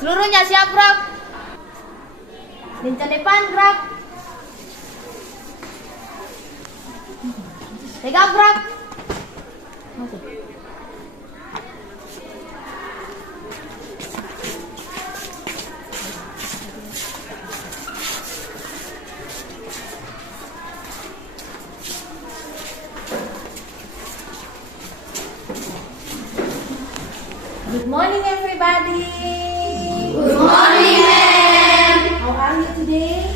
Seluruhnya siap gerak. Lincah depan gerak. Pegang gerak. Good morning, everybody. Good morning, ma'am. How are you today?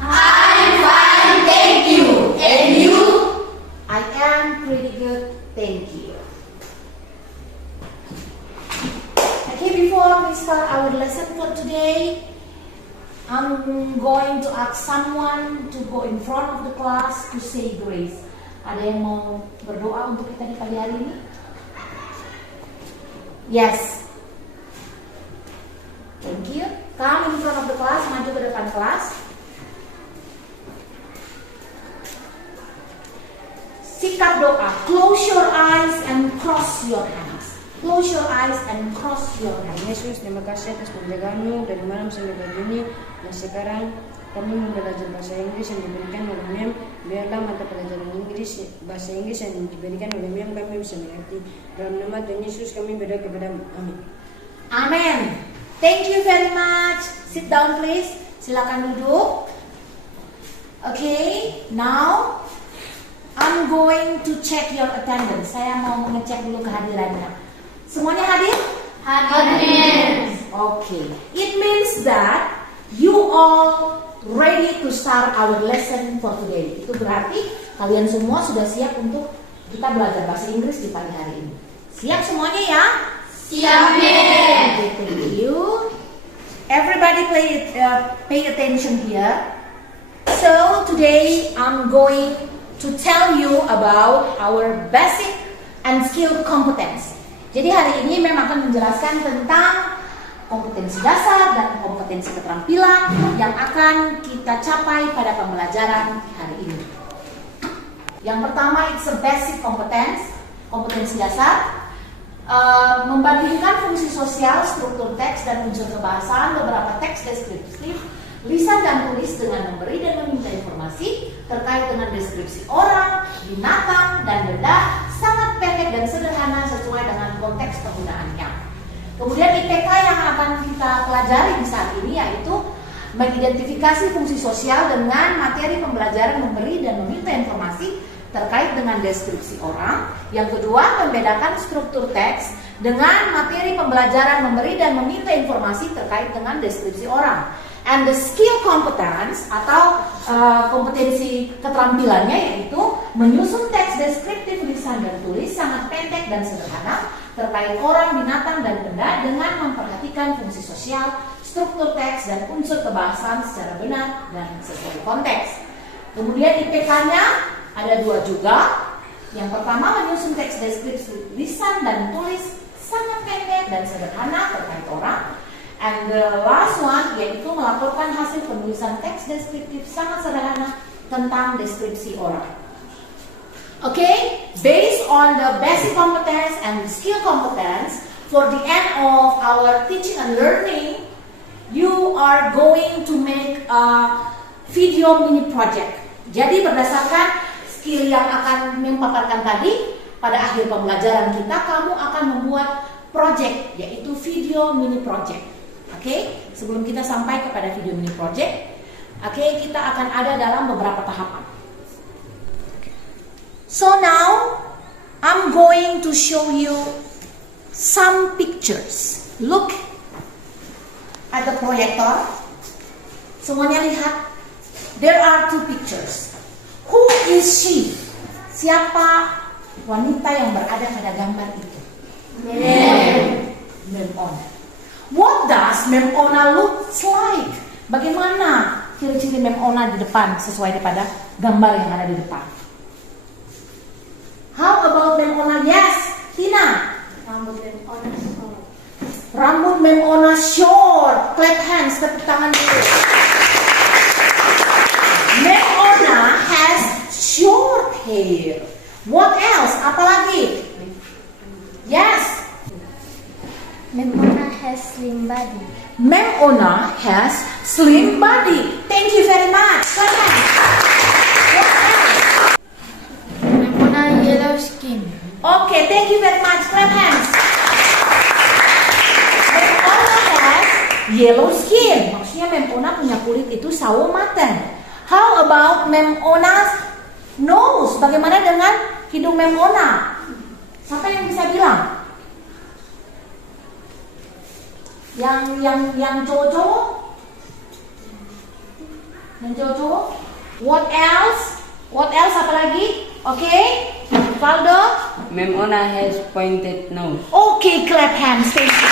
I'm fine, thank you. And you? I am pretty good, thank you. Okay, before we start our lesson for today, I'm going to ask someone to go in front of the class to say grace. Ada yang mau berdoa untuk kita di pagi hari ini? Yes. Thank you. Come in front of the class, maju ke depan kelas. Sikap doa. Close your eyes and cross your hands. Close your eyes and cross your hands. Yesus, terima kasih atas penjagaanmu dari malam sampai pagi ini. Dan sekarang kami mau belajar bahasa Inggris yang diberikan oleh Mem. Biarlah mata pelajaran Inggris, bahasa Inggris yang diberikan oleh Mem kami bisa mengerti. Dalam nama Tuhan Yesus kami berdoa kepada-Mu. Amin. Amen. Thank you very much. Sit down please. Silakan duduk. Okay, now I'm going to check your attendance. Saya mau mengecek dulu kehadirannya. Semuanya hadir? Hadir. Okay. It means that you all ready to start our lesson for today. Itu berarti kalian semua sudah siap untuk kita belajar bahasa Inggris di pagi hari ini. Siap semuanya ya? Siap, ma'am. Okay, thank you. Everybody pay attention here. So today I'm going to tell you about our basic and skill competence. Jadi hari ini memang akan menjelaskan tentang kompetensi dasar dan kompetensi keterampilan yang akan kita capai pada pembelajaran hari ini. Yang pertama, it's a basic competence, kompetensi dasar. Membandingkan fungsi sosial, struktur teks dan unsur kebahasaan beberapa teks deskriptif, lisan dan tulis dengan memberi dan meminta informasi terkait dengan deskripsi orang, binatang, dan benda sangat pendek dan sederhana sesuai dengan konteks penggunaannya. Kemudian IPK yang akan kita pelajari di saat ini yaitu mengidentifikasi fungsi sosial dengan materi pembelajaran memberi dan meminta informasi terkait dengan deskripsi orang. Yang kedua, membedakan struktur teks dengan materi pembelajaran memberi dan meminta informasi terkait dengan deskripsi orang. And the skill competence atau kompetensi keterampilannya yaitu menyusun teks deskriptif lisan dan tulis sangat pendek dan sederhana terkait orang, binatang, dan benda dengan memperhatikan fungsi sosial, struktur teks, dan unsur kebahasaan secara benar dan sesuai konteks. Kemudian IPK-nya ada dua juga. Yang pertama, menyusun teks deskripsi lisan dan tulis sangat pendek dan sederhana terkait orang. And the last one yaitu melaporkan hasil penulisan teks deskriptif sangat sederhana tentang deskripsi orang. Okay, based on the basic competence and skill competence, for the end of our teaching and learning, you are going to make a video mini project. Jadi berdasarkan skill yang akan mempaparkan tadi, pada akhir pembelajaran kita, kamu akan membuat project, yaitu video mini project. Oke, sebelum kita sampai kepada video mini project, kita akan ada dalam beberapa tahapan. So now, I'm going to show you some pictures. Look at the projector. Semuanya lihat. There are two pictures. Who is she? Siapa wanita yang berada pada gambar itu? Mem Ona. What does Mem Ona look like? Bagaimana ciri-ciri Mem Ona di depan sesuai daripada gambar yang ada di depan? How about Mem Ona? Yes, Tina. Rambut Mem Ona short. Rambut Mem Ona short. Clap hands, tepuk tangan dulu. Mem Ona has short hair. What else? Apalagi? Yes. Mem Ona has slim body. Mem Ona has slim body. Thank you very much. Clap hands. What else? Mem Ona yellow skin. Okay, thank you very much. Clap hands. Mem Ona has yellow skin. Maksudnya Mem Ona punya kulit itu sawo matang. How about Mem Ona's nose? Bagaimana dengan hidung Mem Ona? Siapa yang bisa bilang? Yang cowok-cowok? Yang cowok-cowok? What else? What else apa lagi? Okay, Valdo? Mem Ona has pointed nose. Okay, clap hands. Thank you.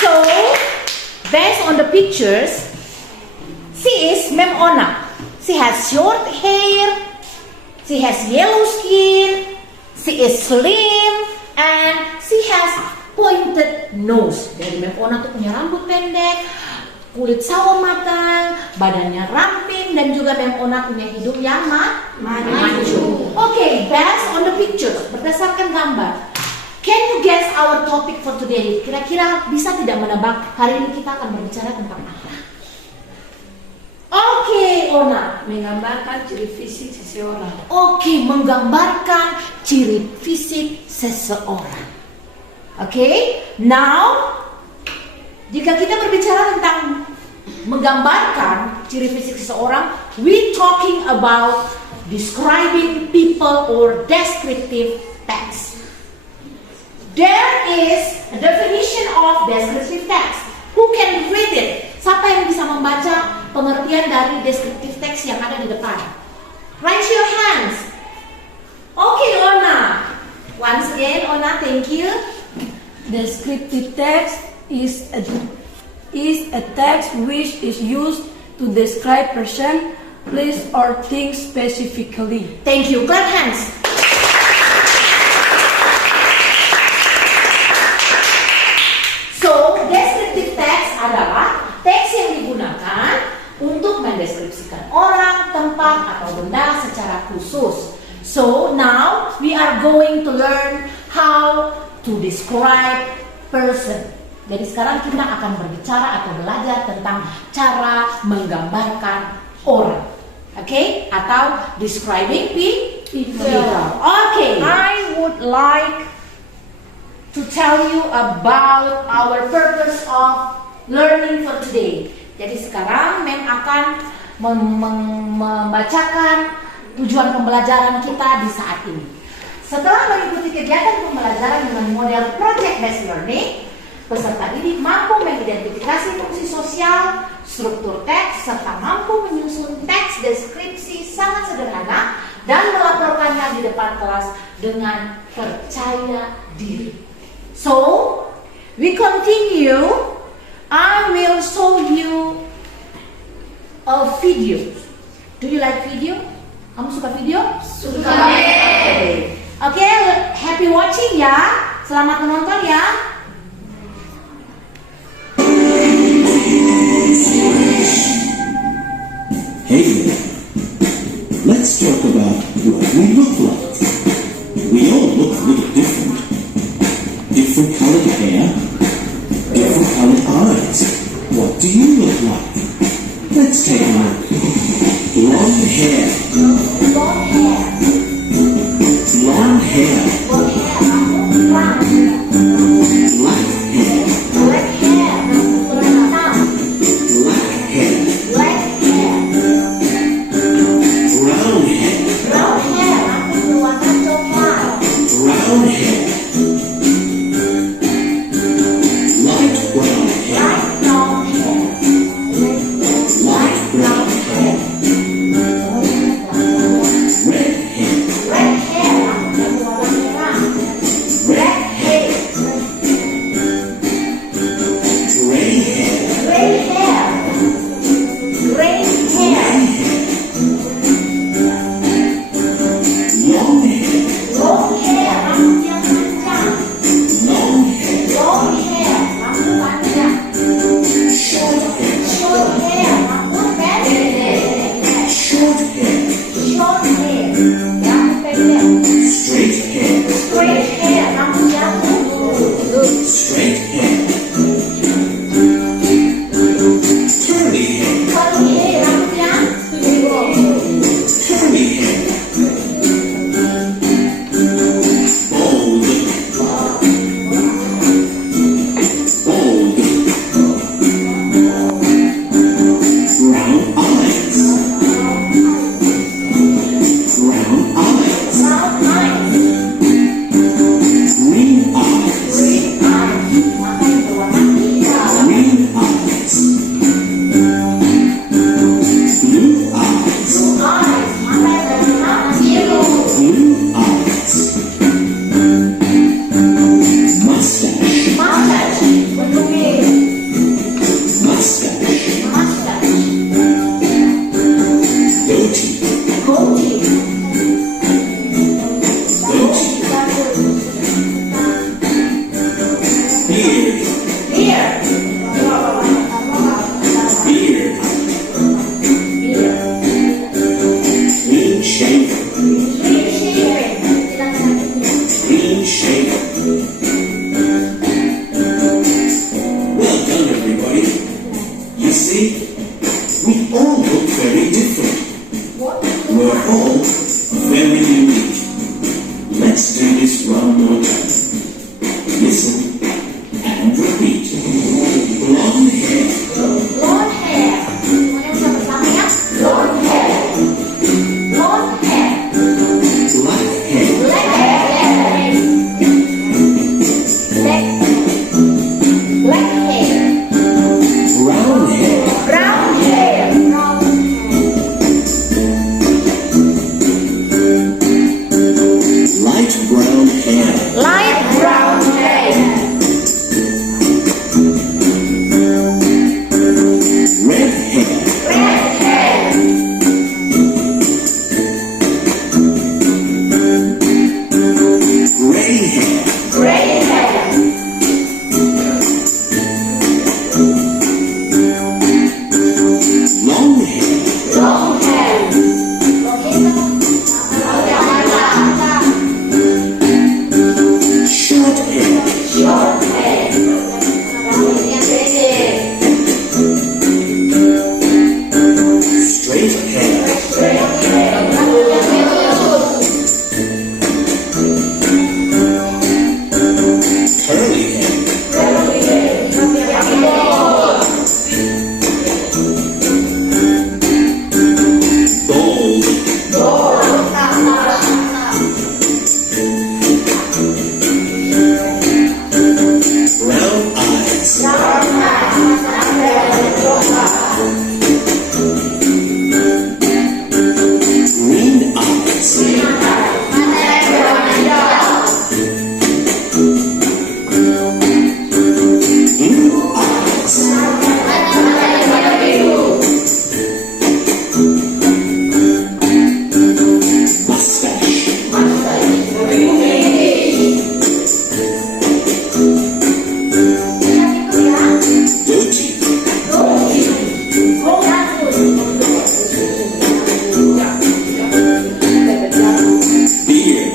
So, based on the pictures, she is Mem Ona. She has short hair, she has yellow skin, she is slim, and she has pointed nose. Jadi Mem Ona tuh punya rambut pendek, kulit sawo matang, badannya ramping, dan juga Mem Ona punya hidung yang mancung. Okay, based on the pictures, berdasarkan gambar, can you guess our topic for today? Kira-kira bisa tidak menebak hari ini kita akan berbicara tentang apa? Oke, Ona. Menggambarkan ciri fisik seseorang. Oke, menggambarkan ciri fisik seseorang. Oke, now jika kita berbicara tentang menggambarkan ciri fisik seseorang, we talking about describing people or descriptive text. There is a definition of descriptive text. Who can read it? Siapa yang bisa membaca pengertian dari descriptive text yang ada di depan? Raise your hands. Okay, Ona. Once again, Ona, thank you. Descriptive text is a text which is used to describe person, place, or thing specifically. Thank you. Clap hands. So, descriptive text adalah teks yang digunakan untuk mendeskripsikan orang, tempat, atau benda secara khusus. So, now we are going to learn how to describe person. Jadi sekarang kita akan berbicara atau belajar tentang cara menggambarkan orang. Okay? Atau describing people. Okay. I would like to tell you about our purpose of learning for today. Jadi sekarang Mem akan membacakan tujuan pembelajaran kita di saat ini. Setelah mengikuti kegiatan pembelajaran dengan model project-based learning, peserta didik mampu mengidentifikasi fungsi sosial, struktur teks, serta mampu menyusun teks deskripsi sangat sederhana dan melaporkannya di depan kelas dengan percaya diri. So, we continue. I will show you a video. Do you like video? Kamu suka video? Suka. Oke, happy watching ya. Selamat menonton ya. Hey there. Let's talk about what we look like. We all look a little different. Different colored hair, different colored eyes. What do you look like? Let's take a look. Blonde hair. Blonde hair. Blonde hair. Blonde hair. Black hair. Black hair. Black hair. Black hair. Black hair. Brown hair. Brown hair. Rambut berwarna coklat. Brown hair. Light brown hair. Light brown hair. Light brown hair. Light brown hair. Red Straight hair. Curly hair. Curly rambutnya. Curly hair. Bold. Bold. Brown eyes. Brown eyes. Brown eyes. Green eyes. Green eyes. Makanya berwarna hijau. Green eyes. Blue eyes. Blue eyes. Makanya berwarna biru. Blue eyes. Mustache. Mustache. Berlumir. Mustache. Mustache. Goatee. Goatee. Goatee. Beard. Beard. Beard. Beard. Clean shaven. Clean shaven. Clean shaven. Well done, everybody. You see, we all look very different. We're all very unique. Let's do this one more time. Listen and repeat. Blonde hair. Blonde hair. Semuanya bisa bersama ya. Blonde hair. Blonde hair. Black hair. Black hair. Black. Black hair. Brown hair. Brown hair. Light brown hair. Light brown hair. Red hair. Red hair. Gray hair. Gray hair. Long hair. Long hair. Short hair. Short hair. Rambutnya pendek. Straight hair. Straight hair. Rambutnya lurus. Curly hair. Curly hair. Rambutnya pendek. Bold. Brown eyes. Green eyes. Blue eyes. Mustache. Goatee. Beard.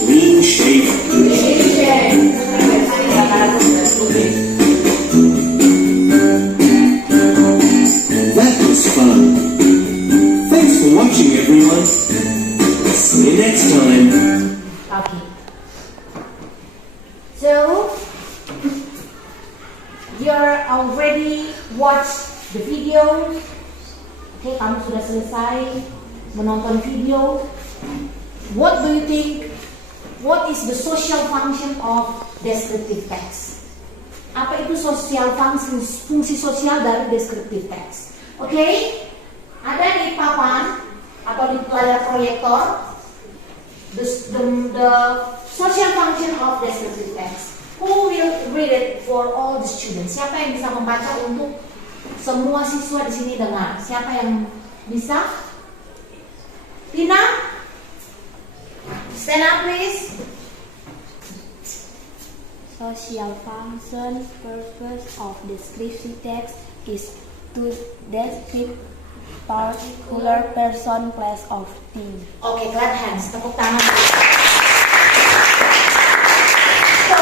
Clean shaven. That was fun. Thanks for watching, everyone. See you next time. Okay. So, you're already watched the video. Oke, kamu sudah selesai menonton video. What do you think? What is the social function of descriptive text? Apa itu sosial fungsi sosial dari descriptive text? Oke, ada di papan atau di layar proyektor the social function of descriptive text. Who will read it for all the students? Siapa yang bisa membaca untuk semua siswa di sini dengar? Siapa yang bisa? Tina? Stand up please. Social function purpose of descriptive text is to describe Particular person, place, of thing. Oke, clap hands, tepuk tangan. So,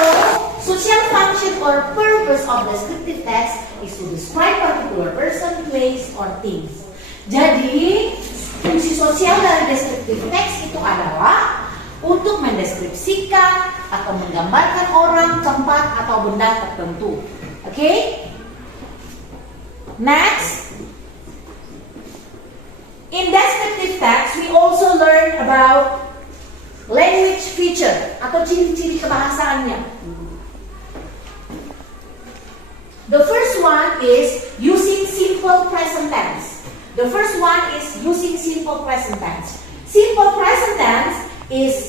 social function or purpose of descriptive text is to describe particular person, place, or things. Jadi, fungsi sosial dari descriptive text itu adalah untuk mendeskripsikan atau menggambarkan orang, tempat, atau benda tertentu. Oke? Next. In descriptive text, we also learn about language feature atau ciri-ciri kebahasaannya. The first one is using simple present tense. The first one is using simple present tense. Simple present tense is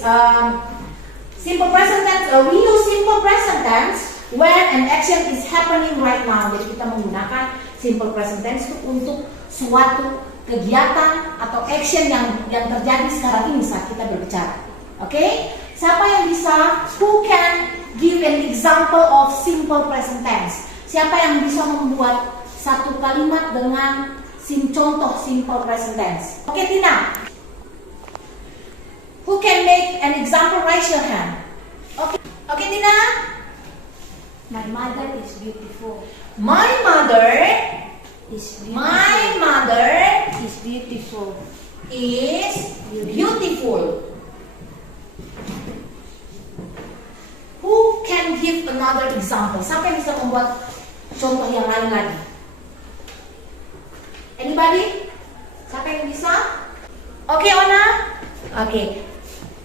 we use simple present tense when an action is happening right now. Jadi kita menggunakan simple present tense itu untuk suatu kegiatan atau action yang terjadi sekarang ini saat kita berbicara. Oke? Siapa yang bisa? Who can give an example of simple present tense? Siapa yang bisa membuat satu kalimat dengan contoh simple present tense? Oke, Tina. Who can make an example? Raise your hand. Oke, Tina. My mother is beautiful. My mother Is beautiful. My mother Is beautiful. is beautiful. Who can give another example? Siapa yang bisa membuat contoh yang lain lagi? Anybody? Siapa yang bisa? Okay, Ona? Okay.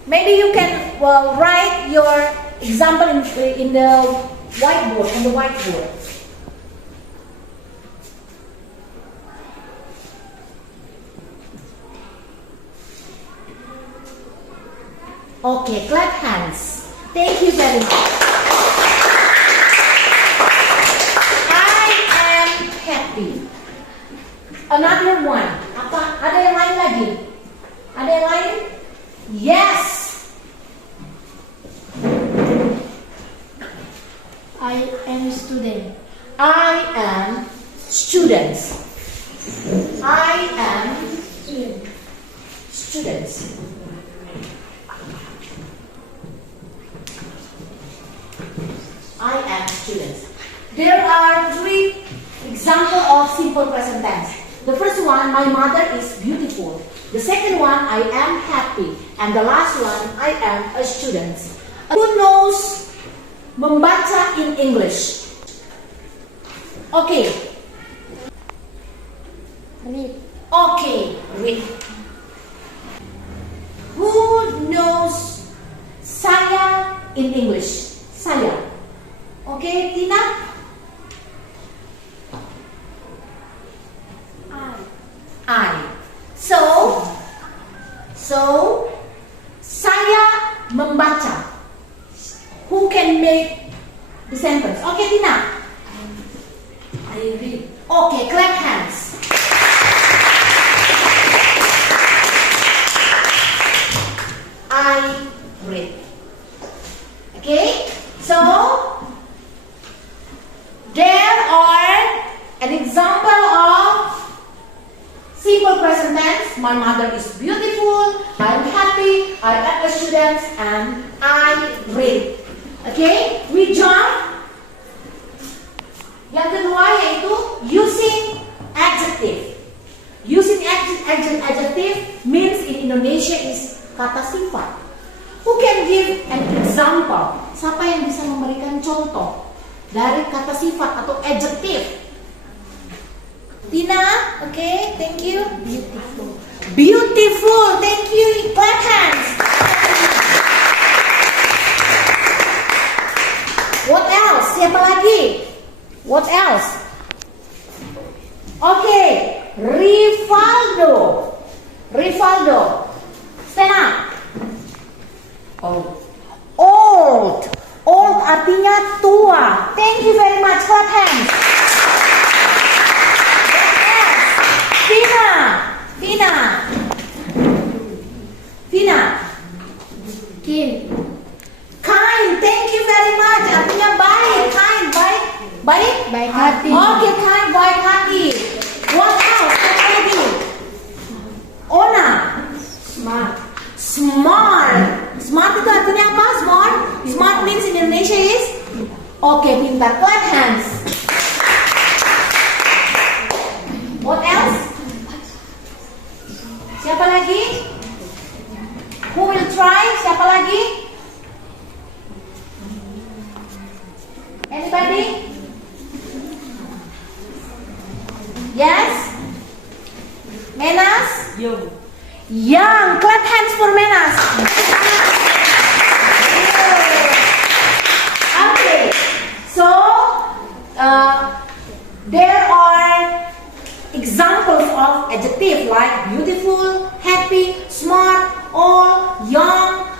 Maybe you can write your example in the whiteboard, on the whiteboard. Okay, clap hands. Thank you very much. I am happy. Another one. Apa? Ada yang lain lagi? Ada yang lain? Yes. I am student. I am student. I am students. I am students. There are three examples of simple present tense. The first one, my mother is beautiful. The second one, I am happy. And the last one, I am a student. Who knows membaca in English? Okay. Read. Okay, read. Who knows saya in English? Saya. Okay, Tina? I. So saya membaca. Who can make the sentence? Okay, Tina? I read. Okay, clap hands. I read. Okay? So, there are an example of simple present tense. My mother is beautiful. I'm happy. I am a student and I read. Okay? We jump. Yang kedua yaitu using adjective. Using adjective means in Indonesia is kata sifat. Who can give an example? Siapa yang bisa memberikan contoh dari kata sifat atau adjective? Tina, okay, thank you. Beautiful. Beautiful, thank you. Clap hands. What else? Siapa lagi? What else? Okay, Rivaldo. Rivaldo. Stand up. Oh. Old. Old artinya tua. Thank you very much. Clap hands. Vina. Vina. Vina. Kind. Kind. Thank you very much. Artinya baik. Kind. Baik. Baik? Baik hati. Okay, kind. Baik hati. What else? What lagi? Smart. Smart itu artinya apa? Smart. Smart means in Indonesia is oke, pintar. Clap hands. What else? Siapa lagi? Who will try? Siapa lagi? Anybody? Yes? Menas? Young. Clap hands for Menas. Okay. So, there are examples of adjective like beautiful, happy, smart, old, young,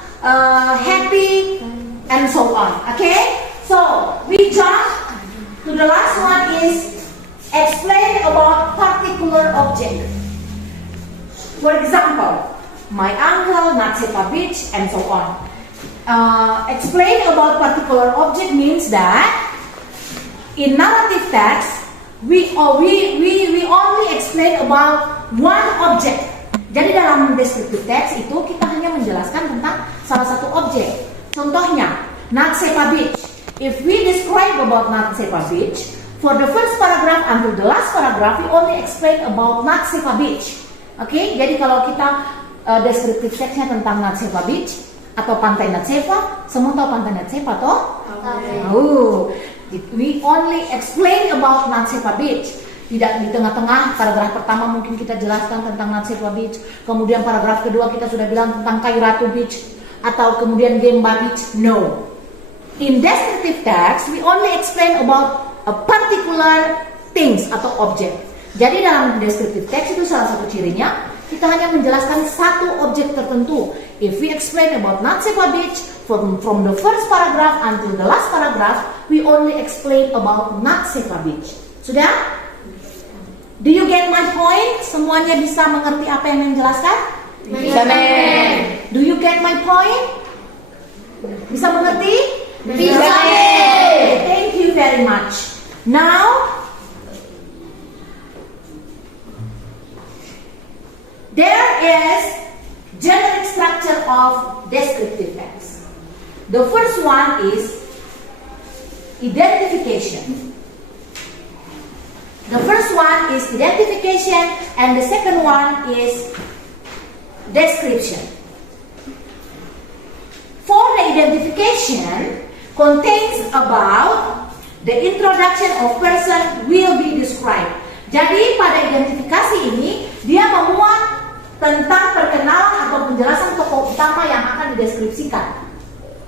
happy, and so on. Okay? So, we jump to the last one is explain about particular object. For example, my uncle Natsepa Beach, and so on. Explain about particular object means that in narrative text we only explain about one object. Jadi dalam descriptive text itu kita hanya menjelaskan tentang salah satu objek. Contohnya, Natsepa Beach. If we describe about Natsepa Beach, for the first paragraph until the last paragraph, we only explain about Natsepa Beach. Oke, jadi kalau kita descriptive text-nya tentang Natsepa Beach atau pantai Natsepa, semua tahu pantai Natsepa toh? Tahu. We only explain about Natsepa Beach. Tidak di tengah-tengah paragraf pertama mungkin kita jelaskan tentang Natsepa Beach, kemudian paragraf kedua kita sudah bilang tentang Kairatu Beach atau kemudian Gemba Beach. No. In descriptive text, we only explain about a particular things atau object. Jadi dalam descriptive text itu salah satu cirinya kita hanya menjelaskan satu objek tertentu. If we explain about Natsepa Beach from the first paragraph until the last paragraph, we only explain about Natsepa Beach. Sudah? Do you get my point? Semuanya bisa mengerti apa yang menjelaskan? Bisa, Ma'am. Do you get my point? Bisa mengerti? Bisa, Ma'am. Thank you very much. Now, there is generic structure of descriptive text. The first one is identification. The first one is identification and the second one is description. For the identification contains about the introduction of person will be described. Jadi pada identifikasi ini dia memuat tentang perkenalan atau penjelasan tokoh utama yang akan dideskripsikan.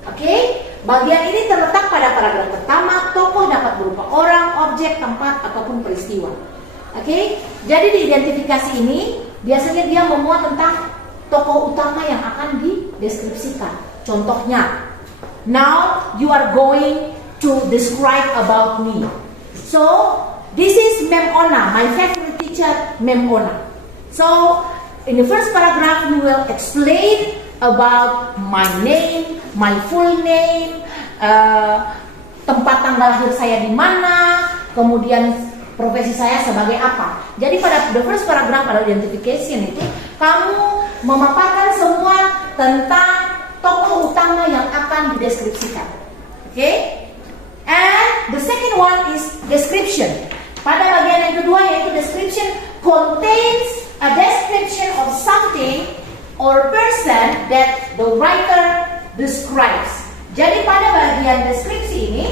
Oke? Bagian ini terletak pada paragraf pertama. Tokoh dapat berupa orang, objek, tempat, ataupun peristiwa. Oke? Jadi di identifikasi ini biasanya dia memuat tentang tokoh utama yang akan dideskripsikan. Contohnya, now you are going to describe about me. So, this is Mem Ona, my favorite teacher, Mem Ona. So, in the first paragraph, you will explain about my name, my full name, tempat tanggal lahir saya di mana, kemudian profesi saya sebagai apa. Jadi pada the first paragraph pada identification itu, kamu memaparkan semua tentang tokoh utama yang akan dideskripsikan. Oke? And the second one is description. Pada bagian yang kedua yaitu description contains a description of something or person that the writer describes. Jadi pada bagian deskripsi ini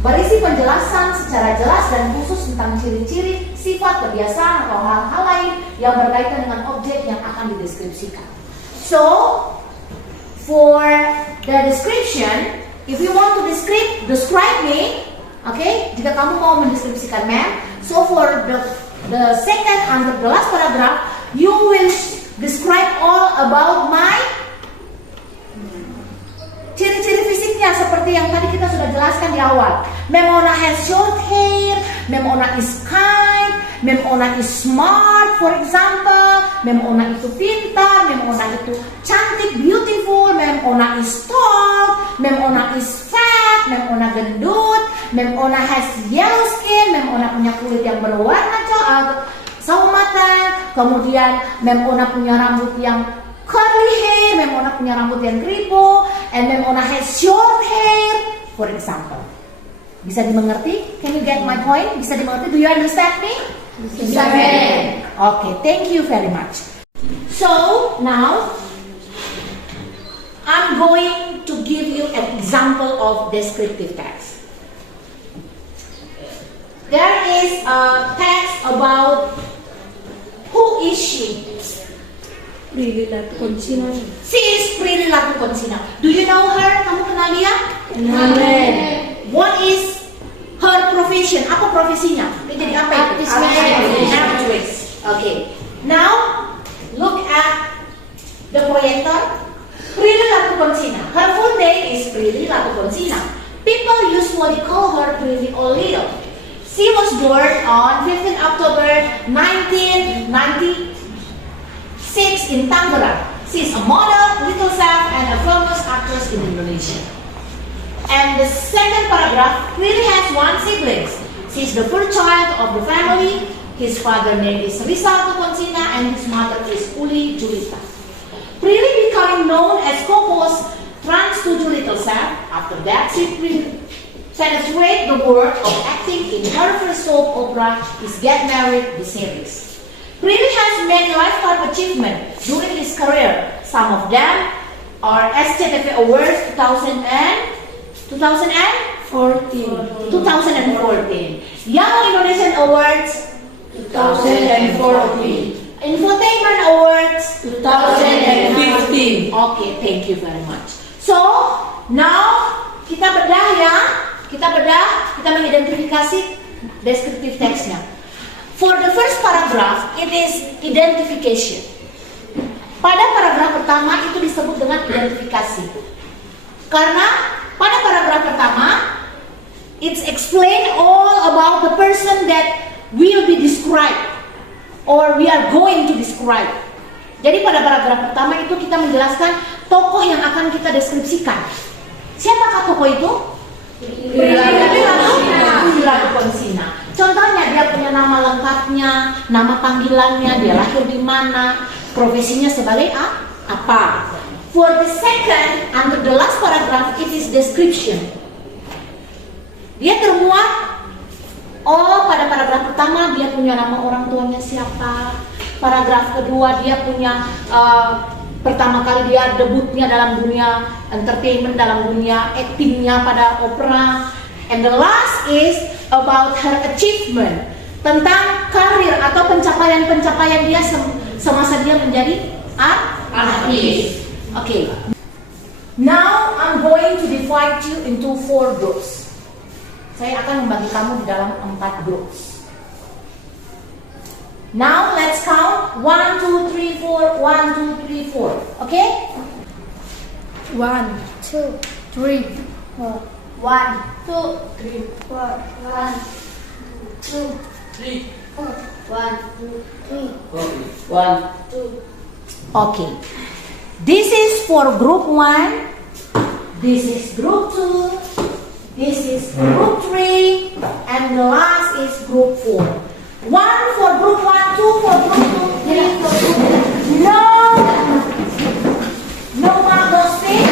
berisi penjelasan secara jelas dan khusus tentang ciri-ciri, sifat, kebiasaan atau hal-hal lain yang berkaitan dengan objek yang akan dideskripsikan. So, for the description, if you want to describe me, okay, jika kamu mau mendeskripsikan Mem, so for the second and the last paragraph, you will describe all about my ciri-ciri fisiknya seperti yang tadi kita sudah jelaskan di awal. Mem Ona has short hair, Mem Ona is kind, Mem Ona is smart, for example. Mem Ona itu pintar, Mem Ona itu cantik, beautiful, Mem Ona is tall, Mem Ona is fat, Mem Ona gendut, Mem Ona has yellow skin, Mem Ona punya kulit yang berwarna sawo matang, kemudian Mem Ona punya rambut yang curly hair, Memona punya rambut yang kripo, and Memona has short hair, for example. Bisa dimengerti? Can you get my point? Bisa dimengerti? Do you understand me? Bisa. Okay, thank you very much. So, now, I'm going to give you an example of descriptive text. There is a text about who is she? Prilly Latukonsina. She is Prilly Latukonsina. Do you know her? Kamu kenal dia? What is her profession? Apa profesinya? Dia jadi apa itu? Actress. Okay. Now, look at the projector. Prilly Latukonsina. Her full name is Prilly Latukonsina. People usually call her Prilly or Little. She was born on 15 October 1996 in Tangerang. She is a model, little chef, and a famous actress in Indonesia. And the second paragraph really has one sibling. She is the first child of the family. His father name is Rizal Tukonsina and his mother is Uli Julita. Prilly becoming known as Coco's Trans 2 Little Chef. After that, she penetrated the world of acting in her first soap opera, Is Get Married, the series. Prilly has many lifetime achievements during his career. Some of them are SCTV Awards 2014, Young Indonesian Awards 2014. Infotainment Awards 2015. Okay, thank you very much. So, now kita bedah ya. Kita mengidentifikasi descriptive text-nya. For the first paragraph, it is identification. Pada paragraf pertama itu disebut dengan identifikasi. Karena pada paragraf pertama, it's explain all about the person that will be described or we are going to describe. Jadi pada paragraf pertama itu kita menjelaskan tokoh yang akan kita deskripsikan. Siapakah tokoh itu? Prilly Latukonsina. Contohnya dia punya nama lengkapnya, nama panggilannya, dia lahir di mana, profesinya sebagai apa. For the second, under the last paragraph, it is description. Dia termuat, pada paragraf pertama dia punya nama orang tuanya siapa. Paragraf kedua dia punya pertama kali dia debutnya dalam dunia entertainment, dalam dunia actingnya pada opera. And the last is about her achievement, tentang karir atau pencapaian-pencapaian dia semasa dia menjadi artis. Okay. Now I'm going to divide you into 4 groups. Saya akan membagi kamu di dalam 4 groups. Now let's count 1, 2, 3, 4. 1, 2, 3, 4. Okay? 1, 2, 3, 4. 1, 2, 3, 4. 1, 2, 3, 4. 1, 2. Okay. This is for group 1. This is group 2. This is group 3. And the last is group 4. 1 for group 1, 2 for group 2, 3 for group 4. No ghosting.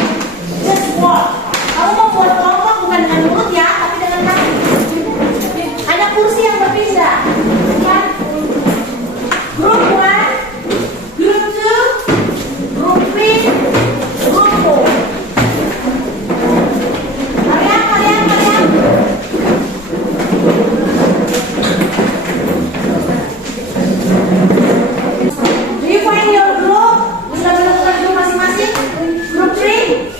Just walk. Kamu mau buat kelompok bukan dengan mulut ya, tapi dengan kaki. Ada kursi yang berbeda. Kan? Group 1, group 2, group 3, group 4. Kalian. Do you find your group? Sudah menemukan group masing-masing? Group 3?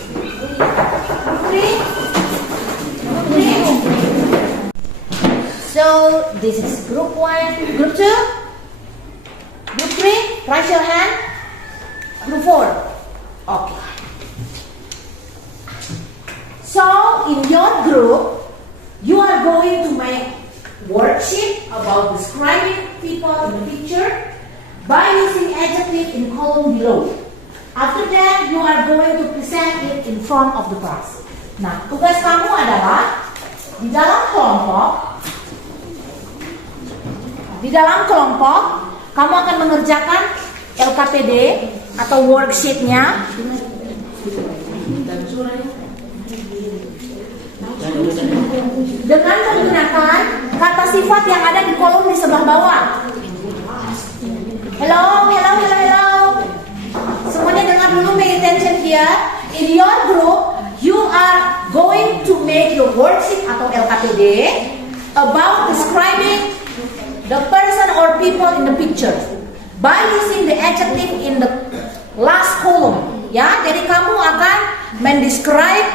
So this is group 1, group 2, group 3, raise your hand, group 4. Okay. So in your group, you are going to make worksheet about describing people in the picture by using adjective in column below. After that, you are going to present it in front of the class. Nah, tugas kamu adalah di dalam kelompok kamu akan mengerjakan LKPD atau worksheetnya dengan menggunakan kata sifat yang ada di kolom di sebelah bawah. Hello, hello, hello, hello. Semuanya dengar dulu, pay attention here. In your group, you are going to make your worksheet atau LKPD about describing the person or people in the picture by using the adjective in the last column. Ya, jadi kamu akan mendescribe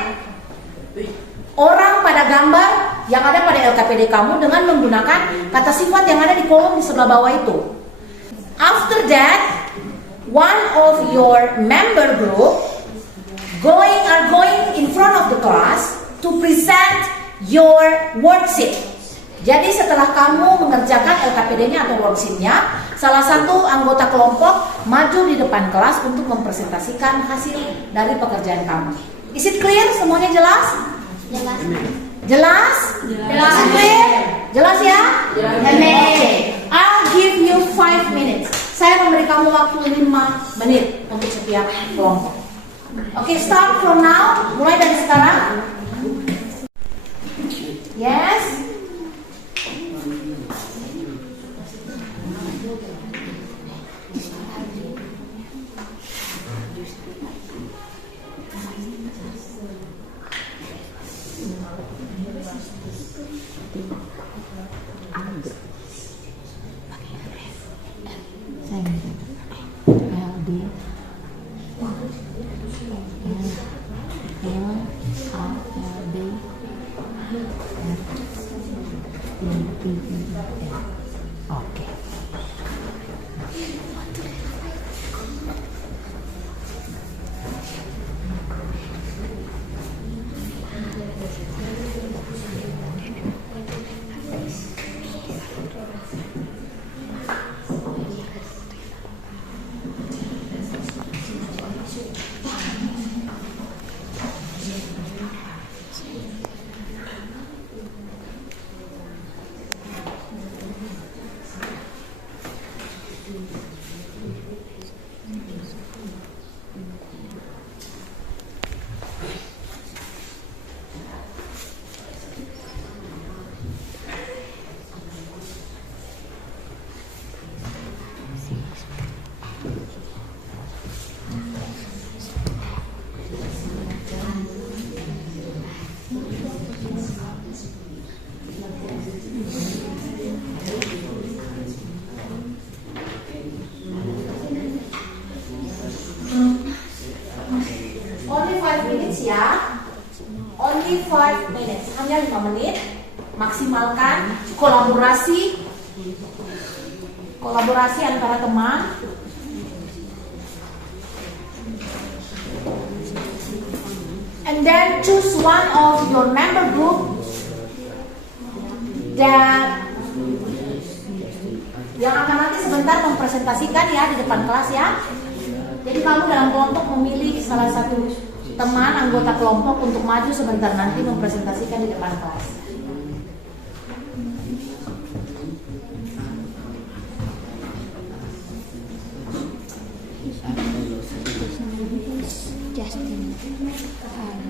orang pada gambar yang ada pada LKPD kamu dengan menggunakan kata sifat yang ada di kolom di sebelah bawah itu. After that, one of your member group are going in front of the class to present your worksheet. Jadi setelah kamu mengerjakan LKPD-nya atau worksheet-nya, salah satu anggota kelompok maju di depan kelas untuk mempresentasikan hasil dari pekerjaan kamu. Is it clear? Semuanya jelas? Jelas. Jelas? Jelas. Is it clear? Jelas ya? Jelas. I'll give you 5 minutes. Saya memberi kamu waktu 5 menit untuk setiap kelompok. Oke, start from now. Mulai dari sekarang. Yes. Oke. Ya, only 5 minutes, hanya 5 menit. Maksimalkan kolaborasi antara teman. And then choose one of your member group yang akan nanti sebentar mempresentasikan ya di depan kelas ya. Jadi kamu dalam kelompok memilih salah satu teman anggota kelompok untuk maju sebentar nanti mempresentasikan di depan kelas.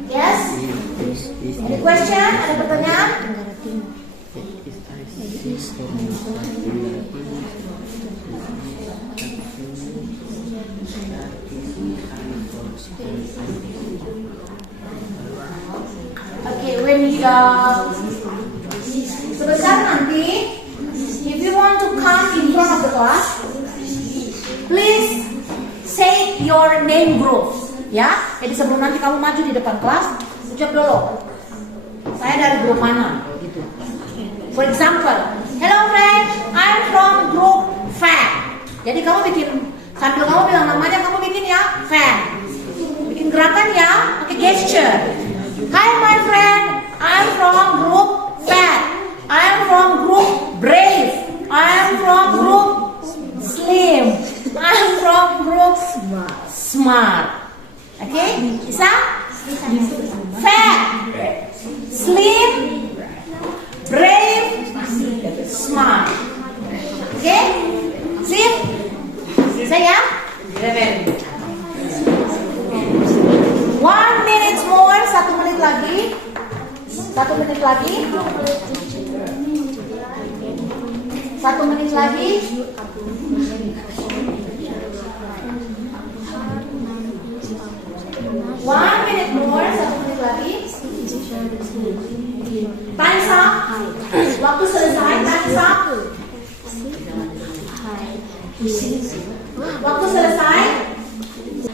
Yes? Ada question? Ada pertanyaan? Sebentar nanti, if you want to come in front of the class, please say your name group, ya. Jadi sebelum nanti kamu maju di depan kelas, ucap dulu, saya dari grup mana, gitu. For example, hello friend, I'm from group fan. Jadi kamu bikin, sambil kamu bilang namanya, kamu bikin ya, fan. Bikin gerakan ya, pakai gesture. Hi my friend, I'm from group fat. I'm from group brave. I'm from group slim. I'm from group smart. Okay? Bisa? Fat, slim, brave, smart. Okay? Sip? Bisa ya? menit lagi. 1 menit lagi. 1 menit lagi. 1 minute more. 1 menit lagi. Time's up. Waktu selesai. Time's up. Waktu selesai.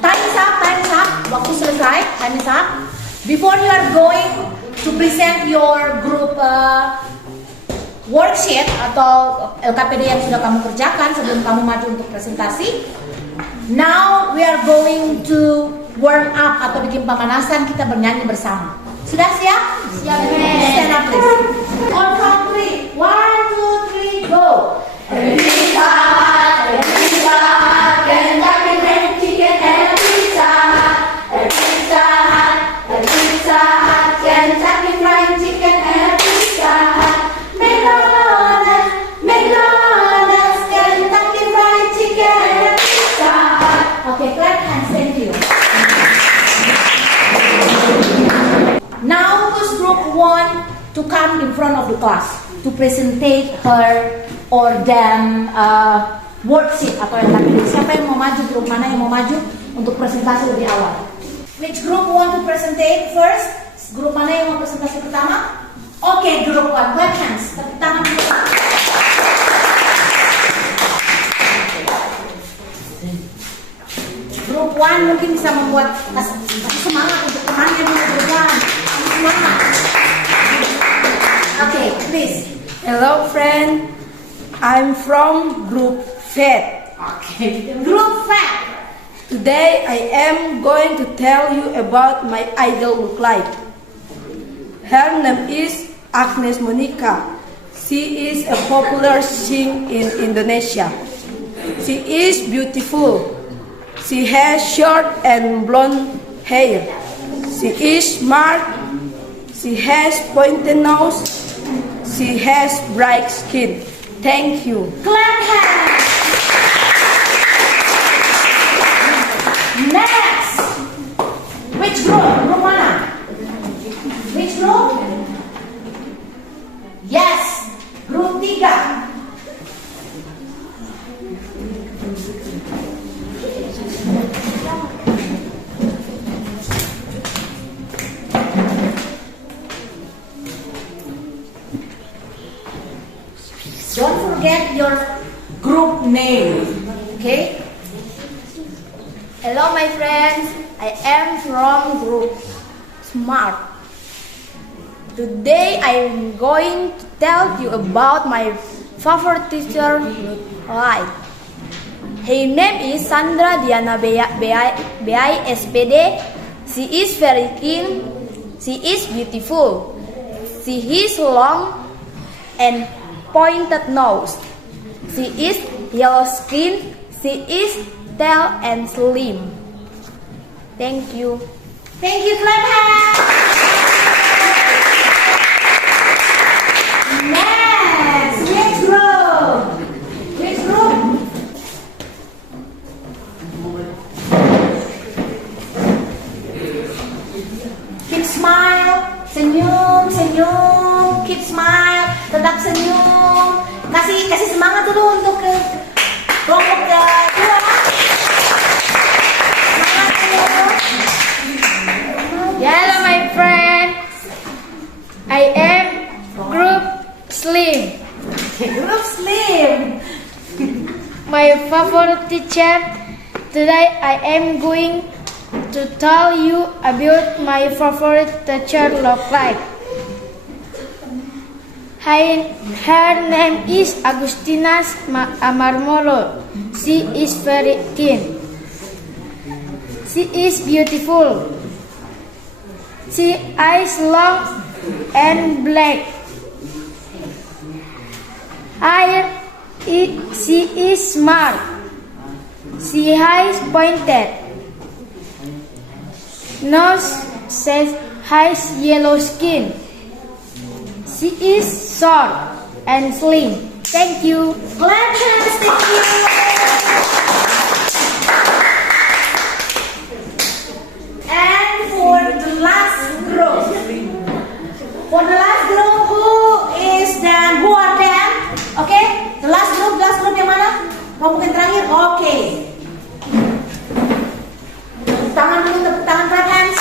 Time's up. Time's up. Waktu selesai. Time is up. Before you are going to present your group worksheet atau LKPD yang sudah kamu kerjakan sebelum kamu maju untuk presentasi. Now we are going to warm up atau bikin pemanasan, kita bernyanyi bersama. Sudah siap? Siap. Stand up please. On count 3. 1, 2, 3, go. Pizza Hut, Kentucky Fried Chicken and Pizza Hut. Pizza Hut, Pizza Hut, Kentucky Fried Chicken and Pizza Hut. McDonald's, McDonald's, Kentucky Fried Chicken and Pizza Hut. Okay, clap hands. Thank you. Now who's group 1 to come in front of the class to presentate her or them worksheet atau yang tadi. Siapa yang mau maju? Grup mana yang mau maju untuk presentasi lebih awal? Which group want to presentate first? Grup mana yang mau presentasi pertama? Oke, group 1. Clap hands. Tepuk tangan dulu. Grup 1 mungkin bisa membuat kasih semangat untuk temannya dulu. Grup 1 kasih semangat. Oke, please. Hello friend, I'm from Group FED. Okay. Group 5. Today I am going to tell you about my idol look like. Her name is Agnes Monica. She is a popular singer in Indonesia. She is beautiful. She has short and blonde hair. She is smart. She has pointed nose. She has bright skin. Thank you. Clap hands. Next. Which group? Group mana? Which group? Yes. Group 3. Don't forget your group name. Okay? Hello my friends, I am from Group Smart. Today I am going to tell you about my favorite teacher life. Her name is Sandra Diana BI SPD. She is very keen. She is beautiful. She is long and pointed nose. She is yellow skin. She is tall and slim. Thank you. Thank you, clap hands. Next, which group? Which group? Keep smile, senyum, senyum. Keep smile, tetap senyum. Kasih semangat dulu untuk ke kelompok kedua. Semangat dulu. Hello my friend, I am Group Slim. Group Slim. My favorite teacher. Today I am going to tell you about my favorite teacher look like. Her name is Agustina Amarmolo. She is very keen. She is beautiful. She eyes long and black. She is smart. She has pointed nose. She has yellow skin. She is short and slim. Thank you. Clap hands, thank you. And for the last group, semuanya? Oke. Tepuk tangan dulu, tepuk tangan, clap hands.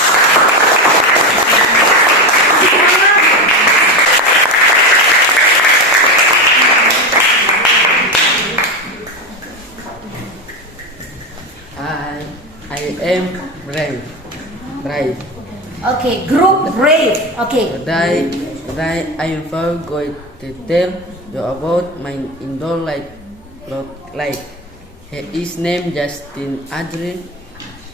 I am brave. Oke, group brave. Oke. Today I am going to tell you about my indoor light. He is named Justin Adrian.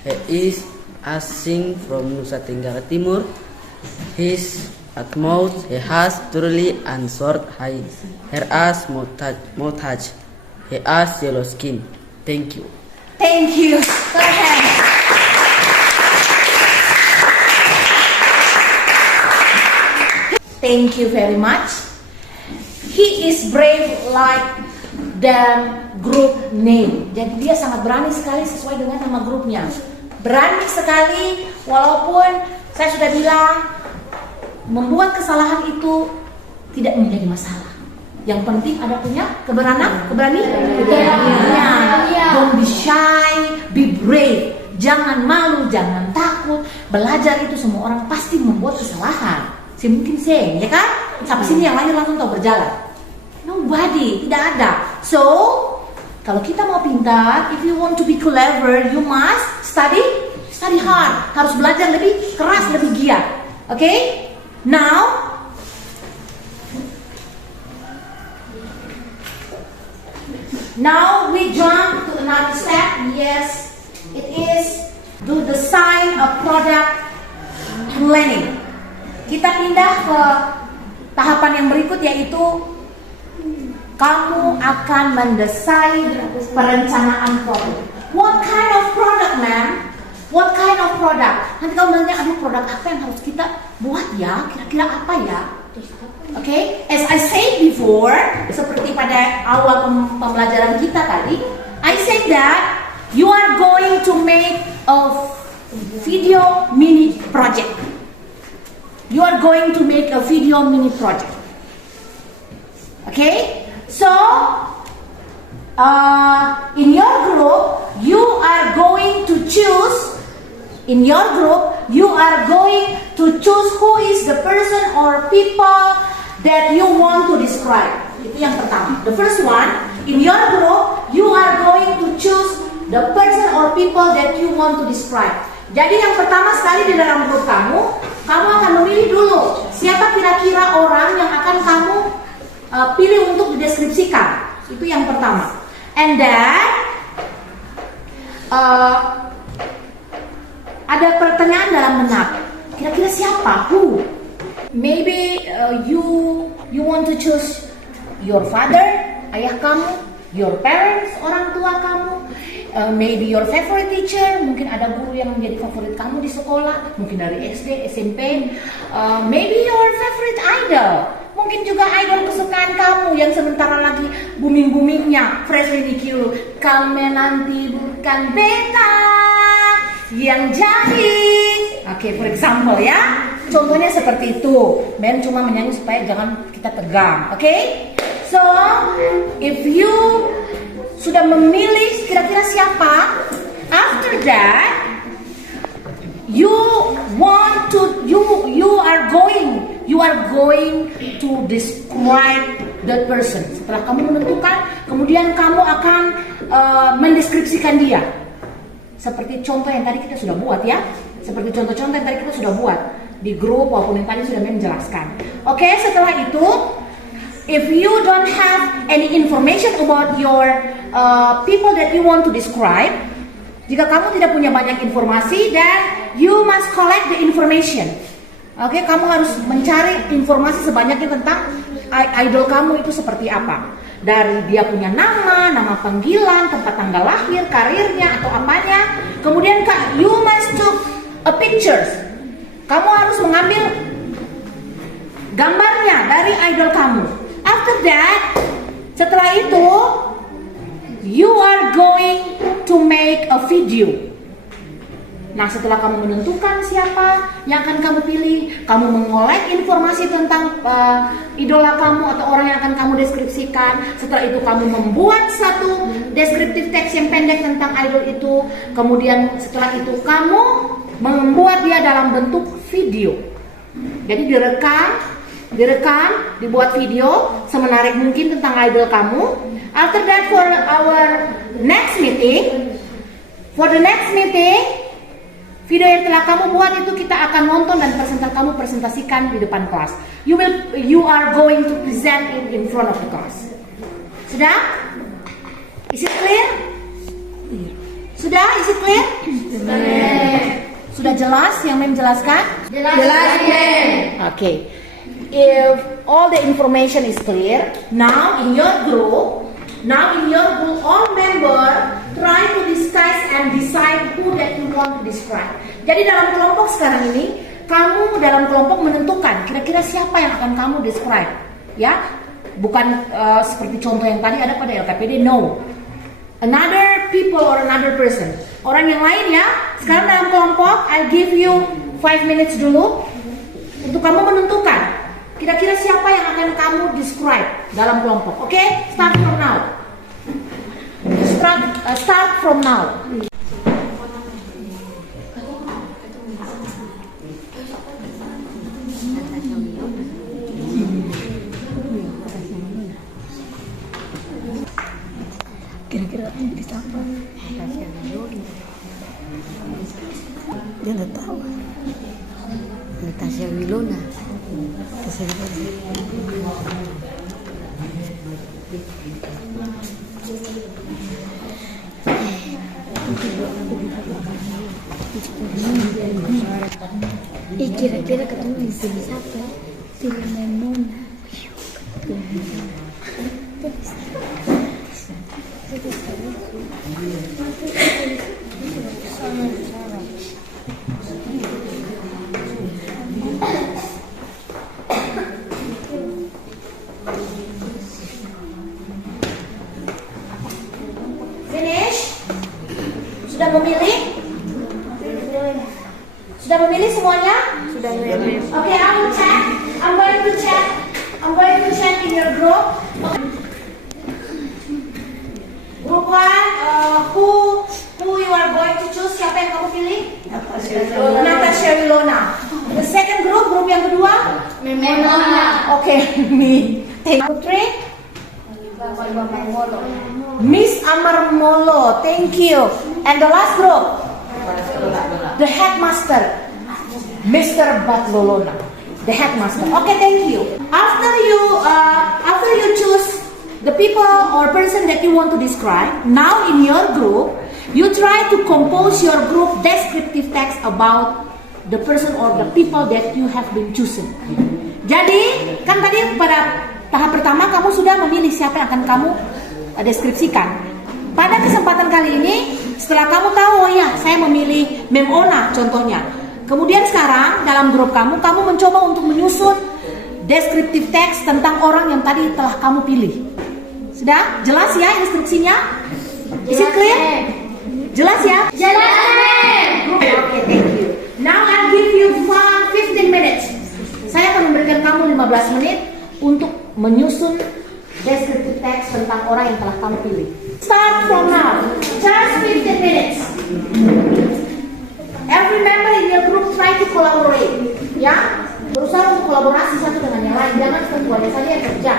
He is asing from Nusa Tenggara Timur. His at mouth he has curly and short hair as moustache. He has yellow skin. Thank you. Thank you. Go ahead. Thank you very much. He is brave like the group name. Jadi dia sangat berani sekali sesuai dengan nama grupnya. Berani sekali walaupun saya sudah bilang membuat kesalahan itu tidak menjadi masalah. Yang penting ada punya keberanian. Don't be shy, be brave. Jangan malu, jangan takut. Belajar itu semua orang pasti membuat kesalahan. Mungkin ya kan? Sampai sini yang lain langsung tahu berjalan. Nobody, tidak ada. So, kalau kita mau pintar, if you want to be clever, you must study hard. Harus belajar lebih keras, lebih giat. Okay? Now we jump to another step. Yes, it is do the sign of product planning. Kita pindah ke tahapan yang berikut, yaitu kamu akan mendesain perencanaan produk. What kind of product, ma'am? What kind of product? Nanti kamu nanya, aduh produk apa yang harus kita buat ya? Kira-kira apa ya? Okay, as I said before, seperti pada awal pembelajaran kita tadi, I said that you are going to make a video mini project. You are going to make a video mini project. Okay, so in your group, you are going to choose. In your group, you are going to choose who is the person or people that you want to describe. Itu yang pertama. The first one, in your group, you are going to choose the person or people that you want to describe. Jadi yang pertama sekali di dalam grup kamu akan memilih dulu siapa kira-kira orang yang akan kamu pilih untuk dideskripsikan. Itu yang pertama. And then ada pertanyaan dalam benak. Kira-kira siapa? Who? Maybe you want to choose your father, ayah kamu, your parents, orang tua kamu, maybe your favorite teacher, mungkin ada guru yang menjadi favorit kamu di sekolah, mungkin dari SD, SMP, maybe your favorite idol, mungkin juga idol kesukaan kamu yang sementara lagi booming-boomingnya, Fresh Ridicule, kamu nanti bukan beta yang jadi. Oke, for example ya. Contohnya seperti itu. Men cuma menyanyi supaya jangan kita tegang. Oke? So, if you sudah memilih kira-kira siapa, after that you are going to describe that person. Setelah kamu menentukan, kemudian kamu akan mendeskripsikan dia. Seperti contoh yang tadi kita sudah buat ya. Seperti contoh-contoh yang tadi kita sudah buat di grup walaupun yang tadi sudah menjelaskan. Oke, setelah itu, if you don't have any information about your people that you want to describe, jika kamu tidak punya banyak informasi, then you must collect the information. Oke, kamu harus mencari informasi sebanyaknya tentang idol kamu itu seperti apa. Dari dia punya nama panggilan, tempat tanggal lahir, karirnya atau apanya. Kemudian you must took a pictures. Kamu harus mengambil gambarnya dari idol kamu. After that, setelah itu, you are going to make a video. Nah, setelah kamu menentukan siapa yang akan kamu pilih, kamu mengolek informasi tentang idola kamu atau orang yang akan kamu deskripsikan. Setelah itu kamu membuat satu deskriptif teks yang pendek tentang idol itu. Kemudian setelah itu kamu membuat dia dalam bentuk video. Jadi direkam, dibuat video semenarik mungkin tentang idol kamu. After that, for the next meeting, video yang telah kamu buat itu kita akan nonton dan kamu presentasikan di depan kelas. You are going to present it in front of the class. Sudah? Is it clear? Sudah? Is it clear? Sudah jelas yang Mem jelaskan? Jelas, Mem. Okay. If all the information is clear, now in your group, all members try to discuss and decide who that you want to describe. Jadi dalam kelompok sekarang ini, kamu dalam kelompok menentukan kira-kira siapa yang akan kamu describe, ya? Bukan seperti contoh yang tadi ada pada LKPD, no. Another people or another person. Orang yang lain ya. Sekarang dalam kelompok, I'll give you 5 minutes dulu untuk kamu menentukan kira-kira siapa yang akan kamu describe dalam kelompok. Oke? Start from now. Start from now. Kira-kira ini siapa? Dia nggak tahu. Natasha Wilona. Kira-kira ketemu di sini siapa? Tidak Memona. Finish? Sudah memilih? Sudah memilih semuanya? Sudah memilih. Okay, I will check. I'm going to check in your group. Group 1, who you are going to choose? Siapa yang kamu pilih? Natasha Wilona. The second group yang kedua? Memona. Okay, me. Thank you. 3. Miss Amarmolo, thank you. And the last group, the headmaster, Mr. Batlolona, the headmaster. Okay, thank you. After you choose the people or person that you want to describe, now in your group, you try to compose your group descriptive text about the person or the people that you have been chosen. Jadi, kan tadi pada tahap pertama kamu sudah memilih siapa yang akan kamu deskripsikan. Pada kesempatan kali ini, setelah kamu tahu, oh ya, saya memilih Memona contohnya. Kemudian sekarang dalam grup kamu mencoba untuk menyusun deskriptif teks tentang orang yang tadi telah kamu pilih. Sudah? Jelas ya instruksinya? Is it clear? Jelas ya? Jelas. Okay, thank you. Now I'll give you 15 minutes. Saya akan memberikan kamu 15 menit untuk menyusun deskriptif teks tentang orang yang telah kamu pilih. Start from now. Just 15 minutes. Every member in your group try to collaborate. Ya, berusaha untuk kolaborasi satu dengan yang lain. Jangan keduanya saja yang kerja.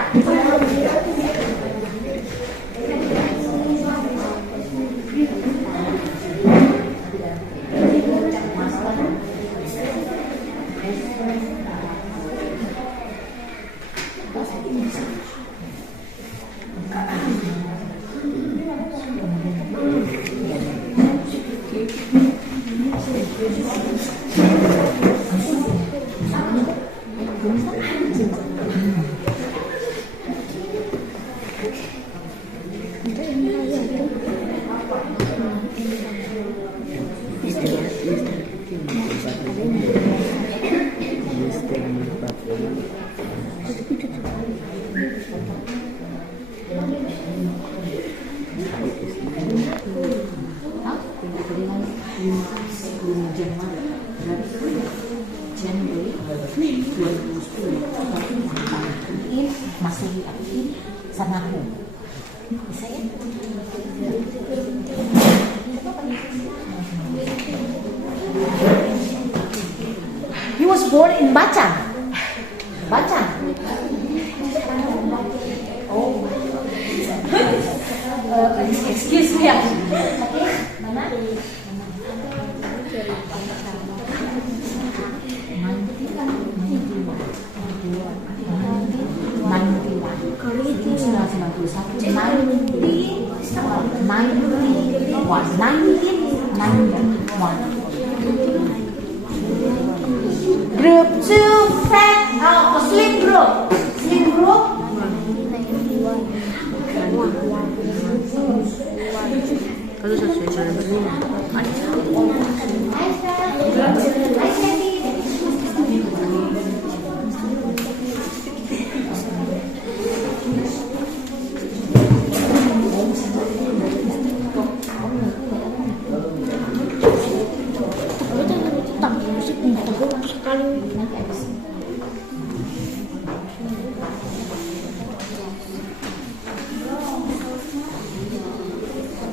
Masukin sama aku. Bisa ya? He was born in Bacan. Bacan. Oh. Excuse me. Okay, mana? Group 2 fat slim group. Slim group.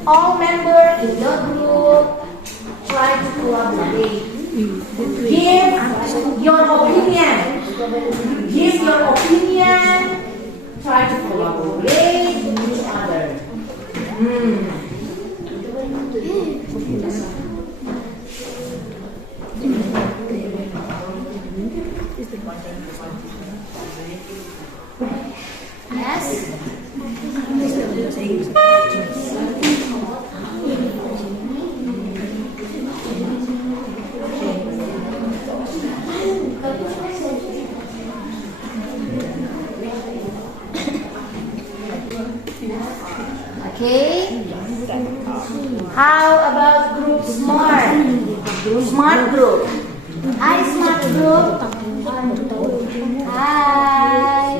All members in your group try to collaborate. Give your opinion. Give your opinion. Try to collaborate with each other. Yes. Okay. How about group smart? Smart group. Hi, smart group. Hi.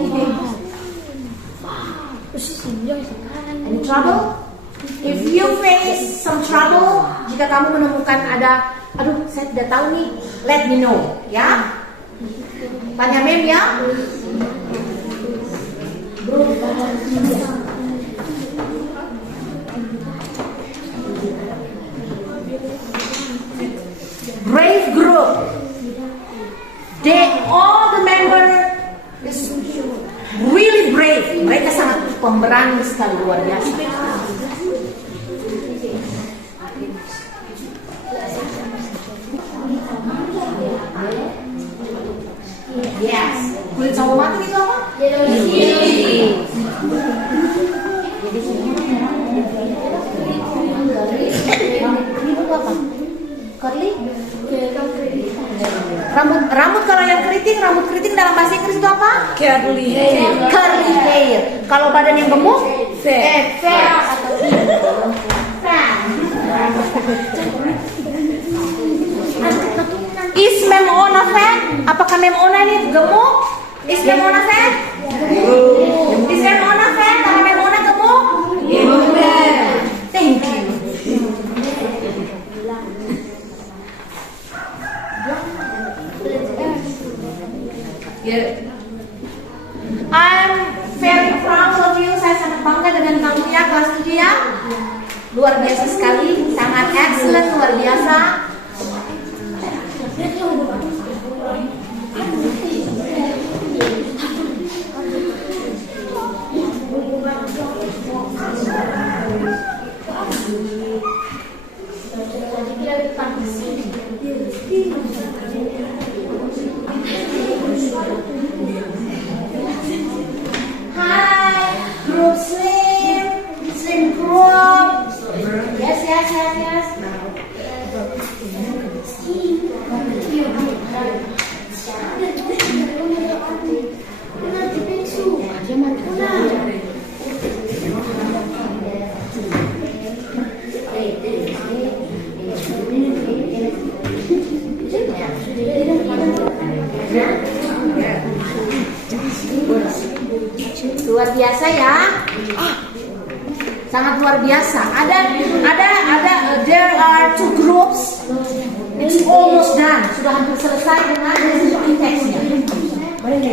Any trouble? If you face some trouble, jika kamu menemukan ada, aduh, saya tidak tahu nih, let me know, ya. Tanya mem ya. Brave group. All the members is really brave. Mereka sangat pemberani sekali, luar biasa. Yes. Kulit sawo matang itu apa? Curly? Rambut kalau yang keriting dalam bahasa Inggris itu apa? Curly hair. Curly hair. Kalau badan yang gemuk? Fat. Is Mem Ona fat? Apakah Mem Ona ini gemuk? Is Mem Ona fat? Is Mem Ona fat? Apakah Mem Ona gemuk? Thank you. I'm very proud of you. Saya sangat bangga dengan kamu ya, kelas 7 ya. Luar biasa sekali, sangat excellent, luar biasa. Hi, group slim group. Yes. Luar biasa ya, sangat luar biasa. There are 2 groups. It's almost done. Sudah hampir selesai dengan recipe text-nya. Five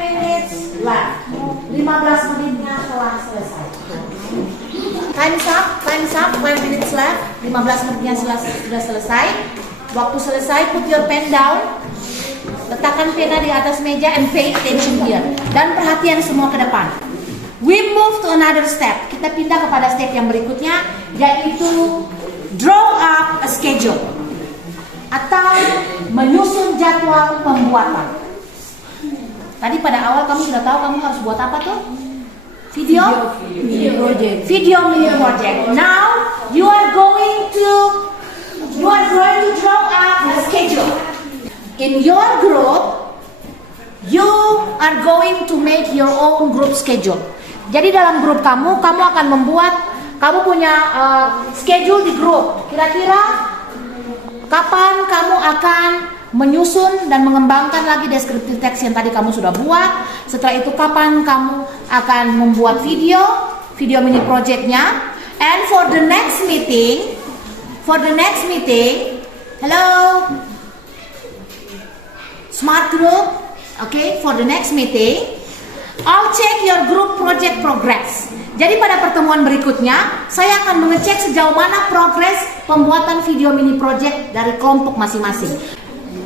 minutes left. 15 menitnya telah selesai. Time's up, 5 minutes left. 15 menitnya sudah selesai. Waktu selesai, put your pen down. Letakkan pena di atas meja and pay attention here. Dan perhatian semua ke depan. We move to another step. Kita pindah kepada step yang berikutnya, yaitu draw up a schedule atau menyusun jadwal pembuatan. Tadi pada awal kamu sudah tahu kamu harus buat apa tuh? Video mini project. Now you are going to draw up a schedule. In your group, you are going to make your own group schedule. Jadi dalam grup kamu akan membuat, kamu punya schedule di grup. Kira-kira kapan kamu akan menyusun dan mengembangkan lagi descriptive text yang tadi kamu sudah buat. Setelah itu kapan kamu akan membuat video mini projectnya. And for the next meeting, hello, smart group, okay, for the next meeting, I'll check your group project progress. Jadi pada pertemuan berikutnya, saya akan mengecek sejauh mana progres pembuatan video mini project dari kelompok masing-masing.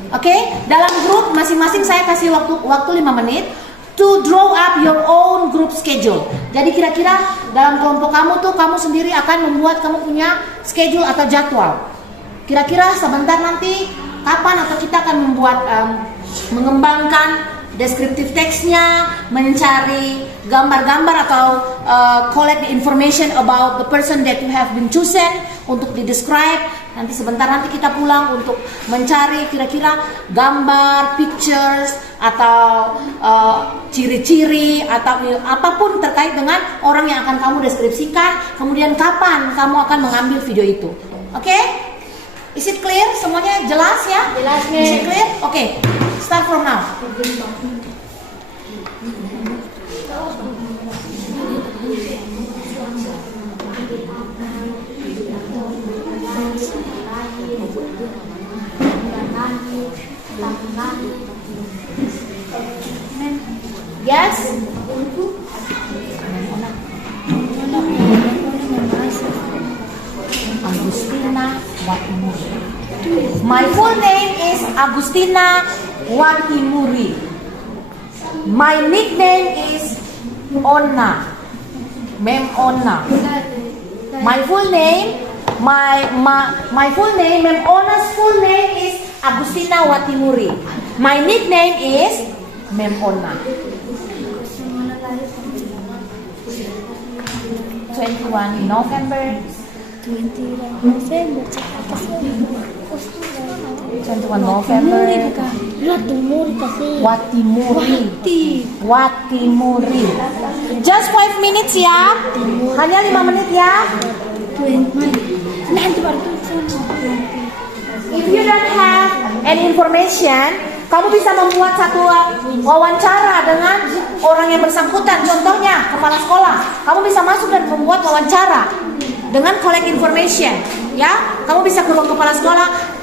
Oke, dalam grup masing-masing saya kasih waktu 5 menit to draw up your own group schedule. Jadi kira-kira dalam kelompok kamu tuh kamu sendiri akan membuat, kamu punya schedule atau jadwal. Kira-kira sebentar nanti kapan atau kita akan membuat mengembangkan descriptive text-nya, mencari gambar-gambar atau collect the information about the person that you have been chosen untuk di-describe. Nanti sebentar nanti kita pulang untuk mencari kira-kira gambar, pictures, atau ciri-ciri atau apapun terkait dengan orang yang akan kamu deskripsikan. Kemudian kapan kamu akan mengambil video itu. Oke? Is it clear? Semuanya jelas ya? Jelas, Is it clear? Oke. Start from now. Yes? Agustina Watimuri. My full name is Agustina Watimuri. My nickname is Onna. Mem Onna. My full name, my full name, Mem Onna's full name is Agustina Watimuri. My nickname is Mem Onna. 21 November 21 November. Watimuri. Just 5 minutes ya. Hanya 5 menit ya. If you don't have any information, kamu bisa membuat satu wawancara dengan orang yang bersangkutan. Contohnya kepala sekolah. Kamu bisa masuk dan membuat wawancara dengan collect information. Ya, kamu bisa ke ruang kepala sekolah.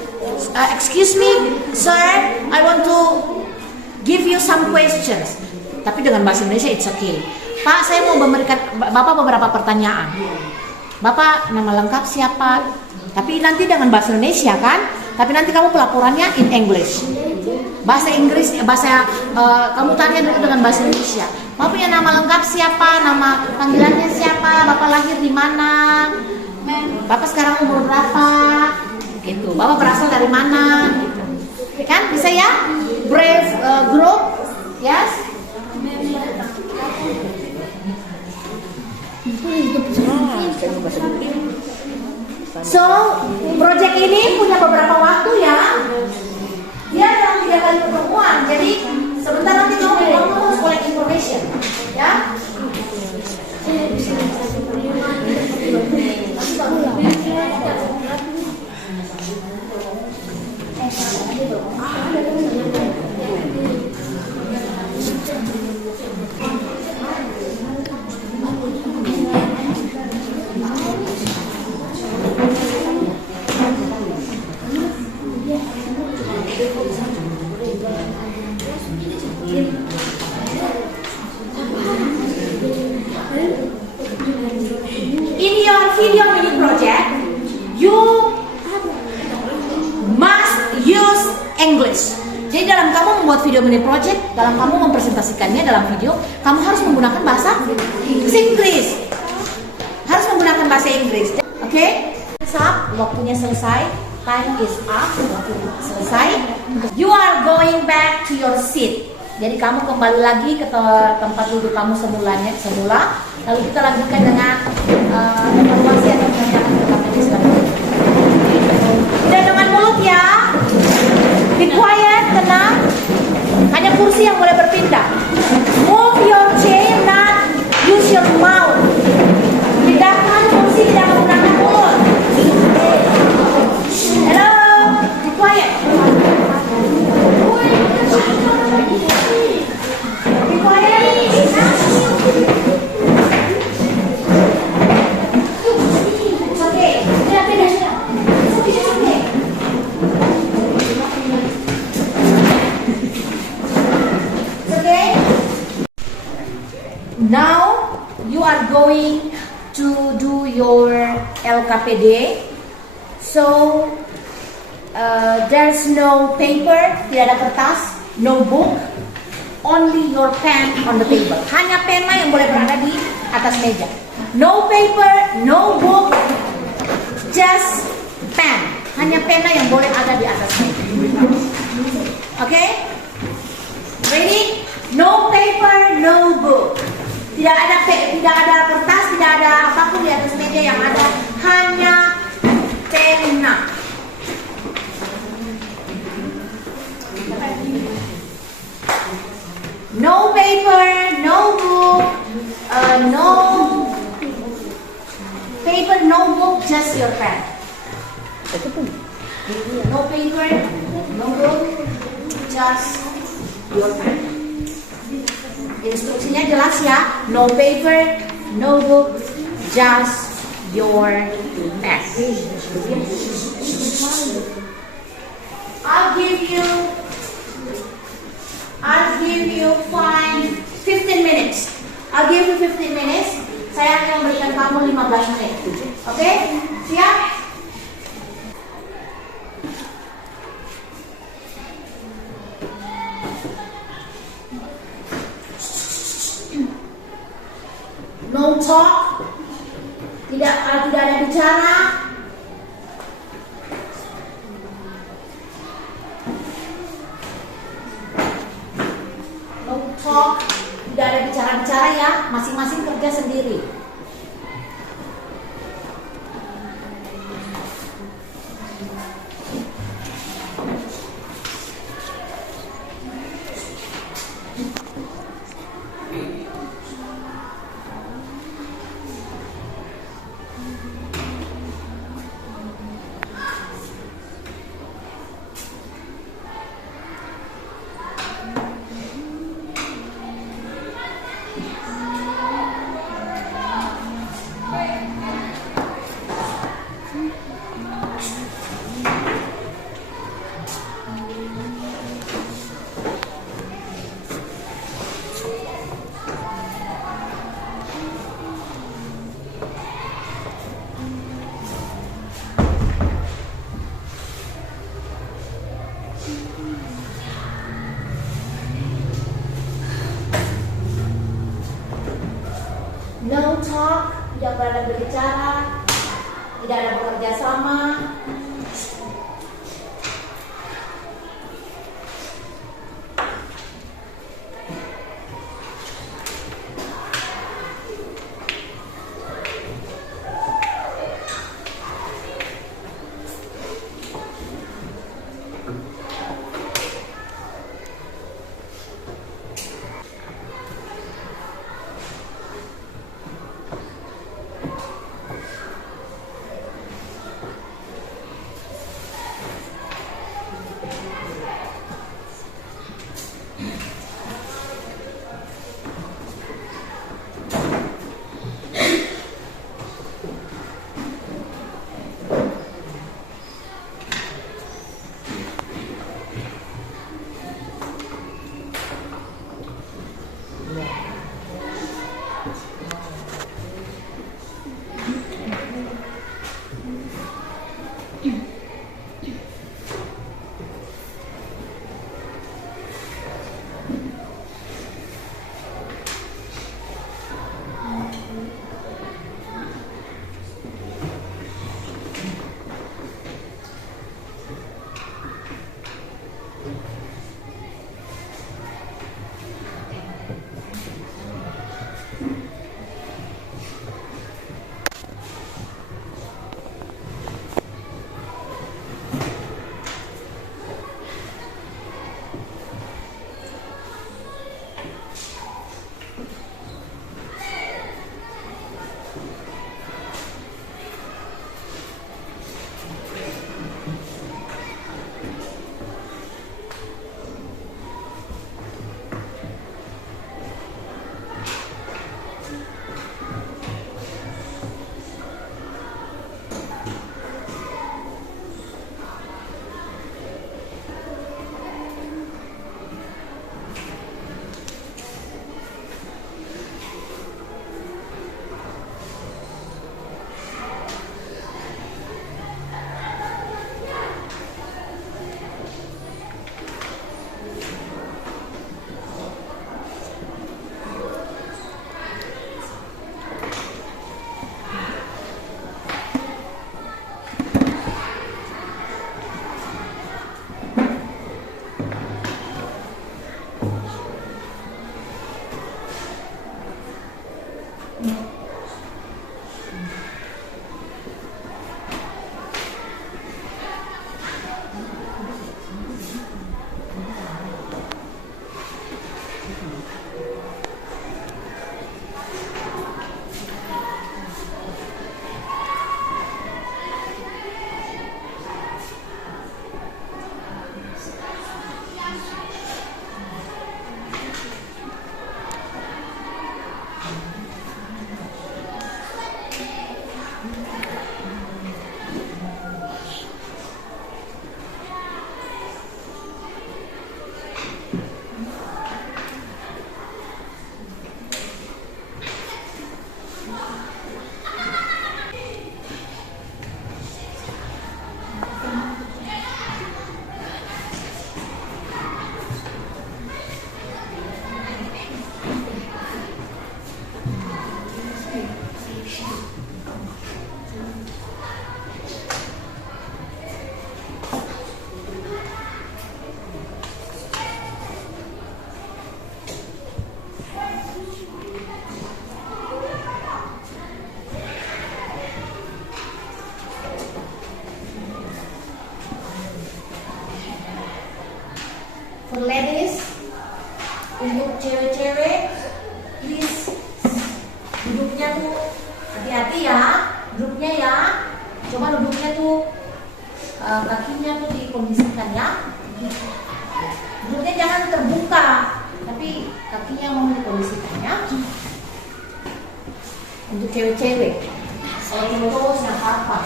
Excuse me, sir, I want to give you some questions. Tapi dengan bahasa Indonesia it's okay. Pak, saya mau memberikan Bapak beberapa pertanyaan. Bapak nama lengkap siapa? Tapi nanti dengan bahasa Indonesia kan? Tapi nanti kamu pelaporannya in English. Bahasa Inggris, kamu tanya dulu dengan bahasa Indonesia. Bapak punya nama lengkap siapa? Nama panggilannya siapa? Bapak lahir di mana? Bapak sekarang umur berapa? Gitu. Bapak berasal dari mana? Gitu. Kan bisa ya? Brave group, yes? So, project ini punya beberapa waktu ya. Dia dalam 3 kali pertemuan. Jadi sebentar nanti kamu harus collect information, ya. In your video mini project, you must use English. Jadi dalam kamu membuat video mini project, dalam kamu mempresentasikannya dalam video, kamu harus menggunakan bahasa Inggris. Harus menggunakan bahasa Inggris. Oke? Stop, waktunya selesai. Time is up, waktunya selesai. You are going back to your seat. Jadi kamu kembali lagi ke tempat duduk kamu semula. Lalu kita lanjutkan dengan evaluasi atau penanyakan ke KPD selanjutnya. Tidak dengan mulut ya. Be quiet, tenang. Hanya kursi yang boleh berpindah. Move your chair, not use your mouth. Pindahkan kursi, tidak menggunakan mulut. Hello, be quiet. Be quiet. It's okay. It's okay. Okay? Now you are going to do your LKPD. So there's no paper, tidak ada kertas, no book, only your pen on the table. Hanya pena yang boleh berada di atas meja. No paper, no book, just pen. Hanya pena yang boleh ada di atas meja. Okay? Ready? No paper, no book. Tidak ada kertas, tidak ada apapun di atas meja, yang ada hanya pena. No paper, no book, no paper, no book, just your pen. No paper, no book, just your pen. Instruksinya jelas ya. No paper, no book, just your pen. I'll give you 15 minutes. I'll give you 15 minutes. Saya akan memberikan kamu 15 menit. Oke? Siap? No talk. Tidak ada bicara. Talk, tidak ada bicara-bicara ya, masing-masing kerja sendiri. No talk, tidak berada berbicara, tidak ada bekerja sama. for ladies, untuk cewek-cewek, please duduknya tuh hati-hati ya, duduknya ya. Coba duduknya tuh kakinya tuh dikondisikan ya. Duduknya jangan terbuka, tapi kakinya mau dikondisikan ya. Untuk cewek-cewek, kalau cowok nggak apa-apa.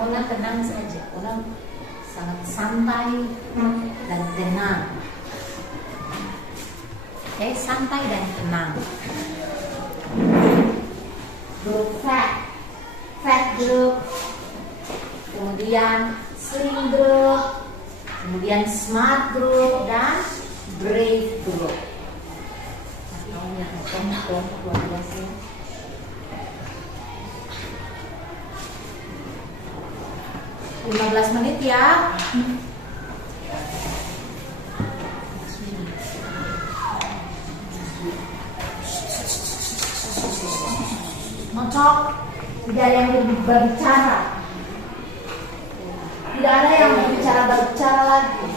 Ona tenang saja, Ona sangat santai dan tenang. Oke, santai dan tenang. Grup fat group, kemudian slim group, kemudian smart group dan brave group. Nah, kelompok luar biasa. 15 menit ya. Ngocok, tidak ada yang berbicara. Tidak ada yang berbicara lagi.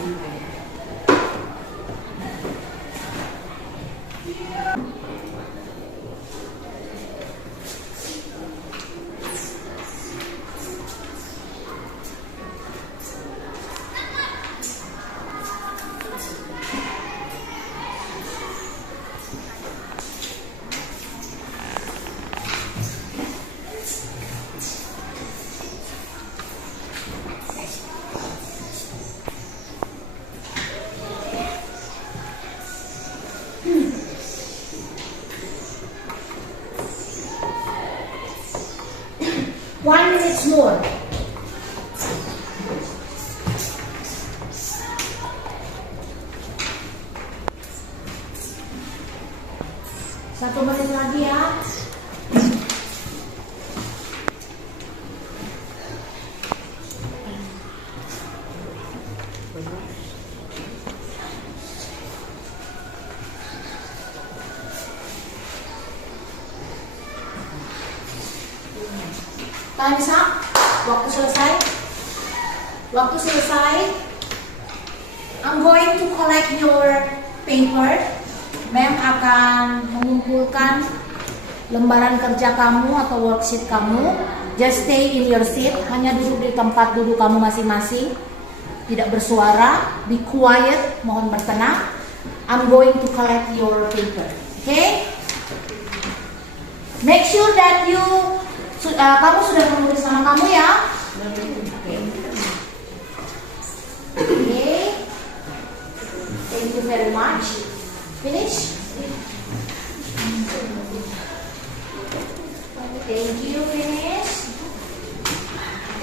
One minute more. Satu menit lagi ya. Time's up. Waktu selesai. Waktu selesai. I'm going to collect your paper. Ma'am akan mengumpulkan lembaran kerja kamu atau worksheet kamu. Just stay in your seat. Hanya duduk di tempat duduk kamu masing-masing. Tidak bersuara. Be quiet. Mohon bertenang. I'm going to collect your paper. Okay? Make sure that you kamu sudah menulis nama kamu ya. Okay. Thank you very much. Finish. Thank you. Finish.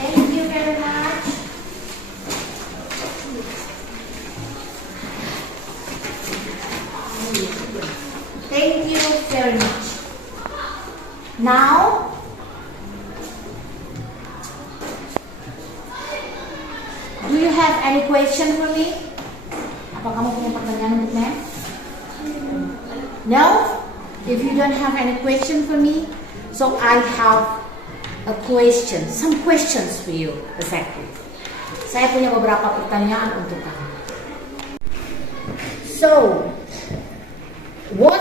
Thank you very much. Thank you very much. Now. Do you have any question for me? Apa kamu punya pertanyaan untuk Ma'am? No? If you don't have any question for me, so I have a question, some questions for you, exactly. Saya punya beberapa pertanyaan untuk kamu. So, what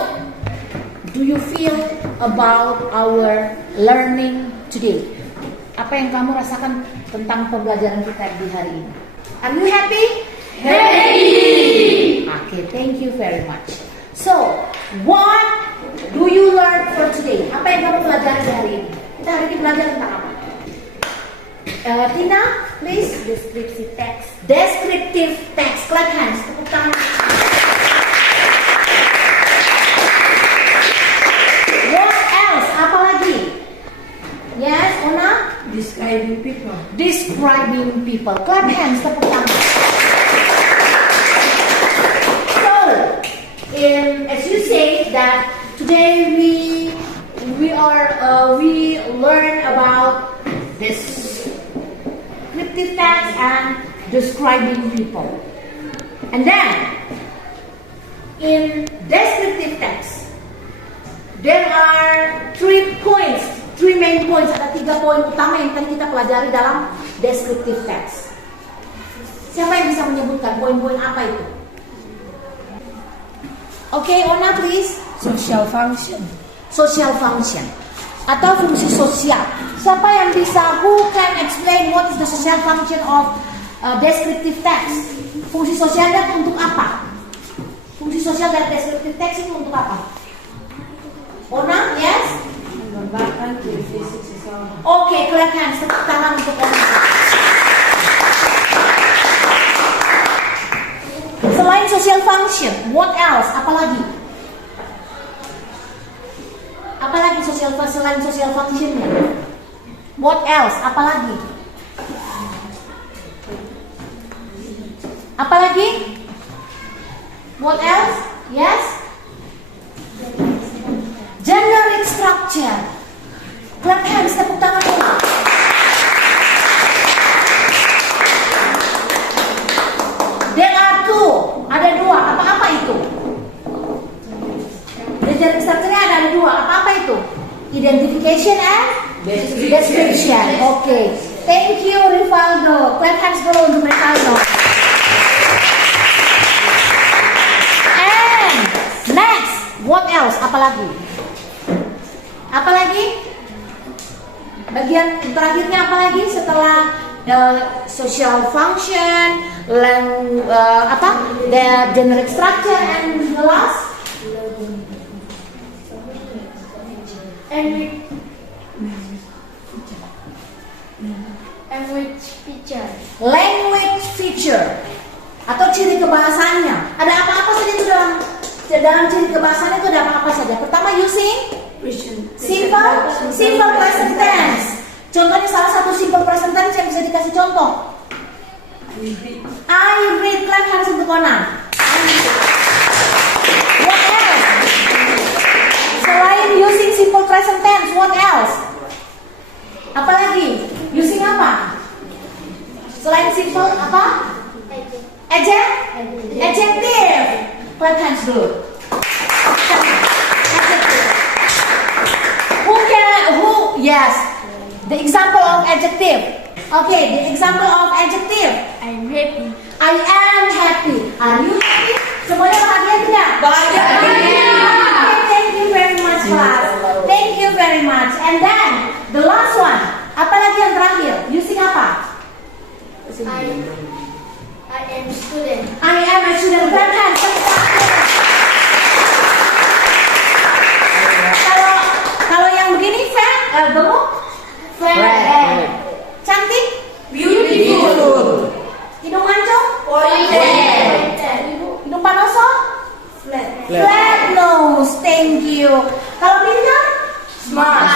do you feel about our learning today? Apa yang kamu rasakan tentang pembelajaran kita di hari ini? Are you happy? Happy! Okay, thank you very much. So, what do you learn for today? Apa yang kamu pelajari hari ini? Kita hari ini belajar tentang apa? Tina, please. Descriptive text. Descriptive text. Clap hands. Tepuk tangan. What else? Apa lagi? Yes, Ona? Describing people. Describing people. Clap hands, tepuk tangan. So, as you say that today we we learn about descriptive text and describing people. And then in descriptive text, there are 3 main points. Ada 3 poin utama yang tadi kita pelajari dalam descriptive text. Siapa yang bisa menyebutkan poin-poin apa itu? Oke, Ona please. Social function. Social function atau fungsi sosial. Siapa yang bisa? Who can explain what is the social function of descriptive text? Fungsi sosialnya untuk apa? Fungsi sosial dari descriptive text itu untuk apa? Ona, yes? Menggambarkan ciri fisik seseorang. Oke, clap hands, tepuk tangan untuk Ona. Selain social function, what else? Apalagi? Apalagi selain social functionnya? What else? Apalagi? Apalagi? What else? Yes? Generic structure. Clap hands, tepuk tangan dulu. There are 2. Ada 2. Apa-apa itu? Generic structure-nya ada 2. Apa-apa itu? Identification and description. Okay. Thank you, Rivaldo. Clap hands dulu untuk Rivaldo. And next, what else? Apalagi? Apalagi? Bagian terakhirnya apalagi setelah social function, the generic structure and the last? Language feature atau ciri kebahasannya. Ada apa-apa saja itu dalam ciri kebahasannya itu ada apa-apa saja. Pertama, using simple present tense. Contohnya salah satu simple present tense yang bisa dikasih contoh. I read. Clap hands untuk Ona. What else? Selain using simple present tense, what else? Apalagi? Using apa? Selain simple apa? Adjective. Clap hands dulu. Yes. The example of adjective. Okay, the example of adjective. I'm happy. I am happy. Are you happy? Semuanya bahagia tidak? Bahagia. Okay, thank you very much, class. Thank you very much. And then the last one. Apa lagi yang terakhir? Using apa? I am student. I am a student. Clap hands. Kalau yang begini gemuk, Flat. cantik, Beautiful. hidung mancung, Pointed. hidung panoso, Flat. flat nose. Thank you. Kalau pintar, Smart.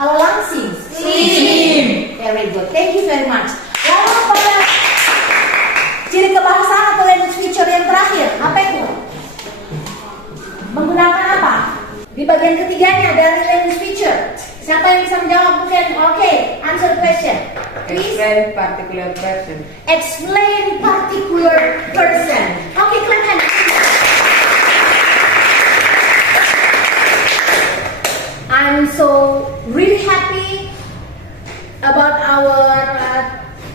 kalau langsing, Slim. very good. Thank you very much. Lalu pada ciri kebahasaan atau language feature yang terakhir, apa itu? Menggunakan apa? Di bagian ketiganya dari language feature. Siapa yang bisa menjawab mungkin? Okay, answer the question. Please. Explain particular person. Explain particular person. Okay, clap hands. I'm so really happy about our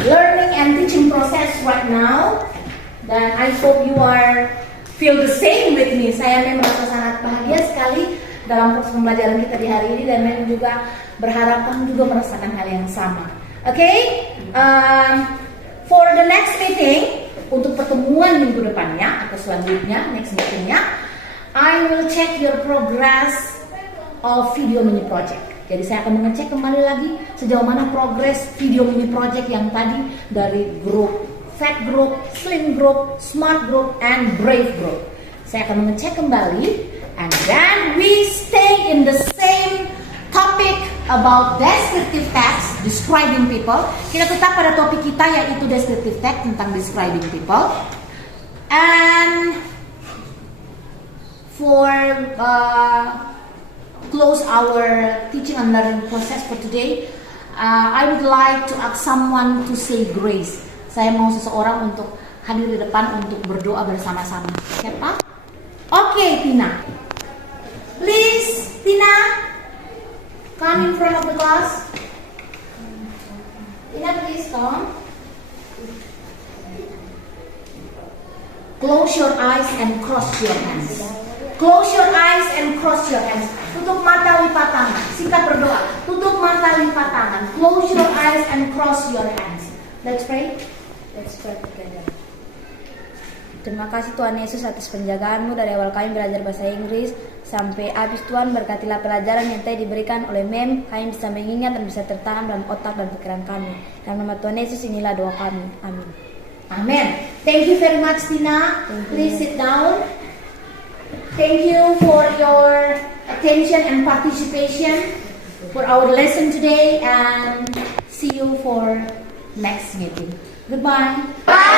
learning and teaching process right now. Dan I hope you feel the same with me. Saya memang merasa sangat bahagia sekali dalam proses pembelajaran kita di hari ini, dan memang juga berharap kamu juga merasakan hal yang sama. Okay? For the next meeting, untuk pertemuan minggu depannya atau selanjutnya, next meetingnya, I will check your progress of video mini project. Jadi saya akan mengecek kembali lagi sejauh mana progres video mini project yang tadi dari grup Fat Group, Slim Group, Smart Group, and Brave Group. Saya akan mengecek kembali, and then we stay in the same topic about descriptive text, describing people. Kita tetap pada topik kita yaitu descriptive text tentang describing people. And for close our teaching and learning process for today, I would like to ask someone to say grace. Saya mau seseorang untuk hadir di depan untuk berdoa bersama-sama. Siapa? Oke, Tina. Please, Tina, come in front of the class. Tina, please come. Close your eyes and cross your hands. Close your eyes and cross your hands. Tutup mata, lipat tangan. Singkat berdoa. Tutup mata, lipat tangan. Close your eyes and cross your hands. Let's pray. Let's pray together. Terima kasih Tuhan Yesus atas penjagaanmu dari awal kami belajar bahasa Inggris sampai habis. Tuhan, berkatilah pelajaran yang tadi diberikan oleh Mem. Kami bisa mengingat dan bisa tertanam dalam otak dan pikiran kami. Dalam nama Tuhan Yesus inilah doa kami. Amin. Amen. Thank you very much, Tina. Please sit down. Thank you for your attention and participation for our lesson today, and see you for next meeting. Goodbye. Bye.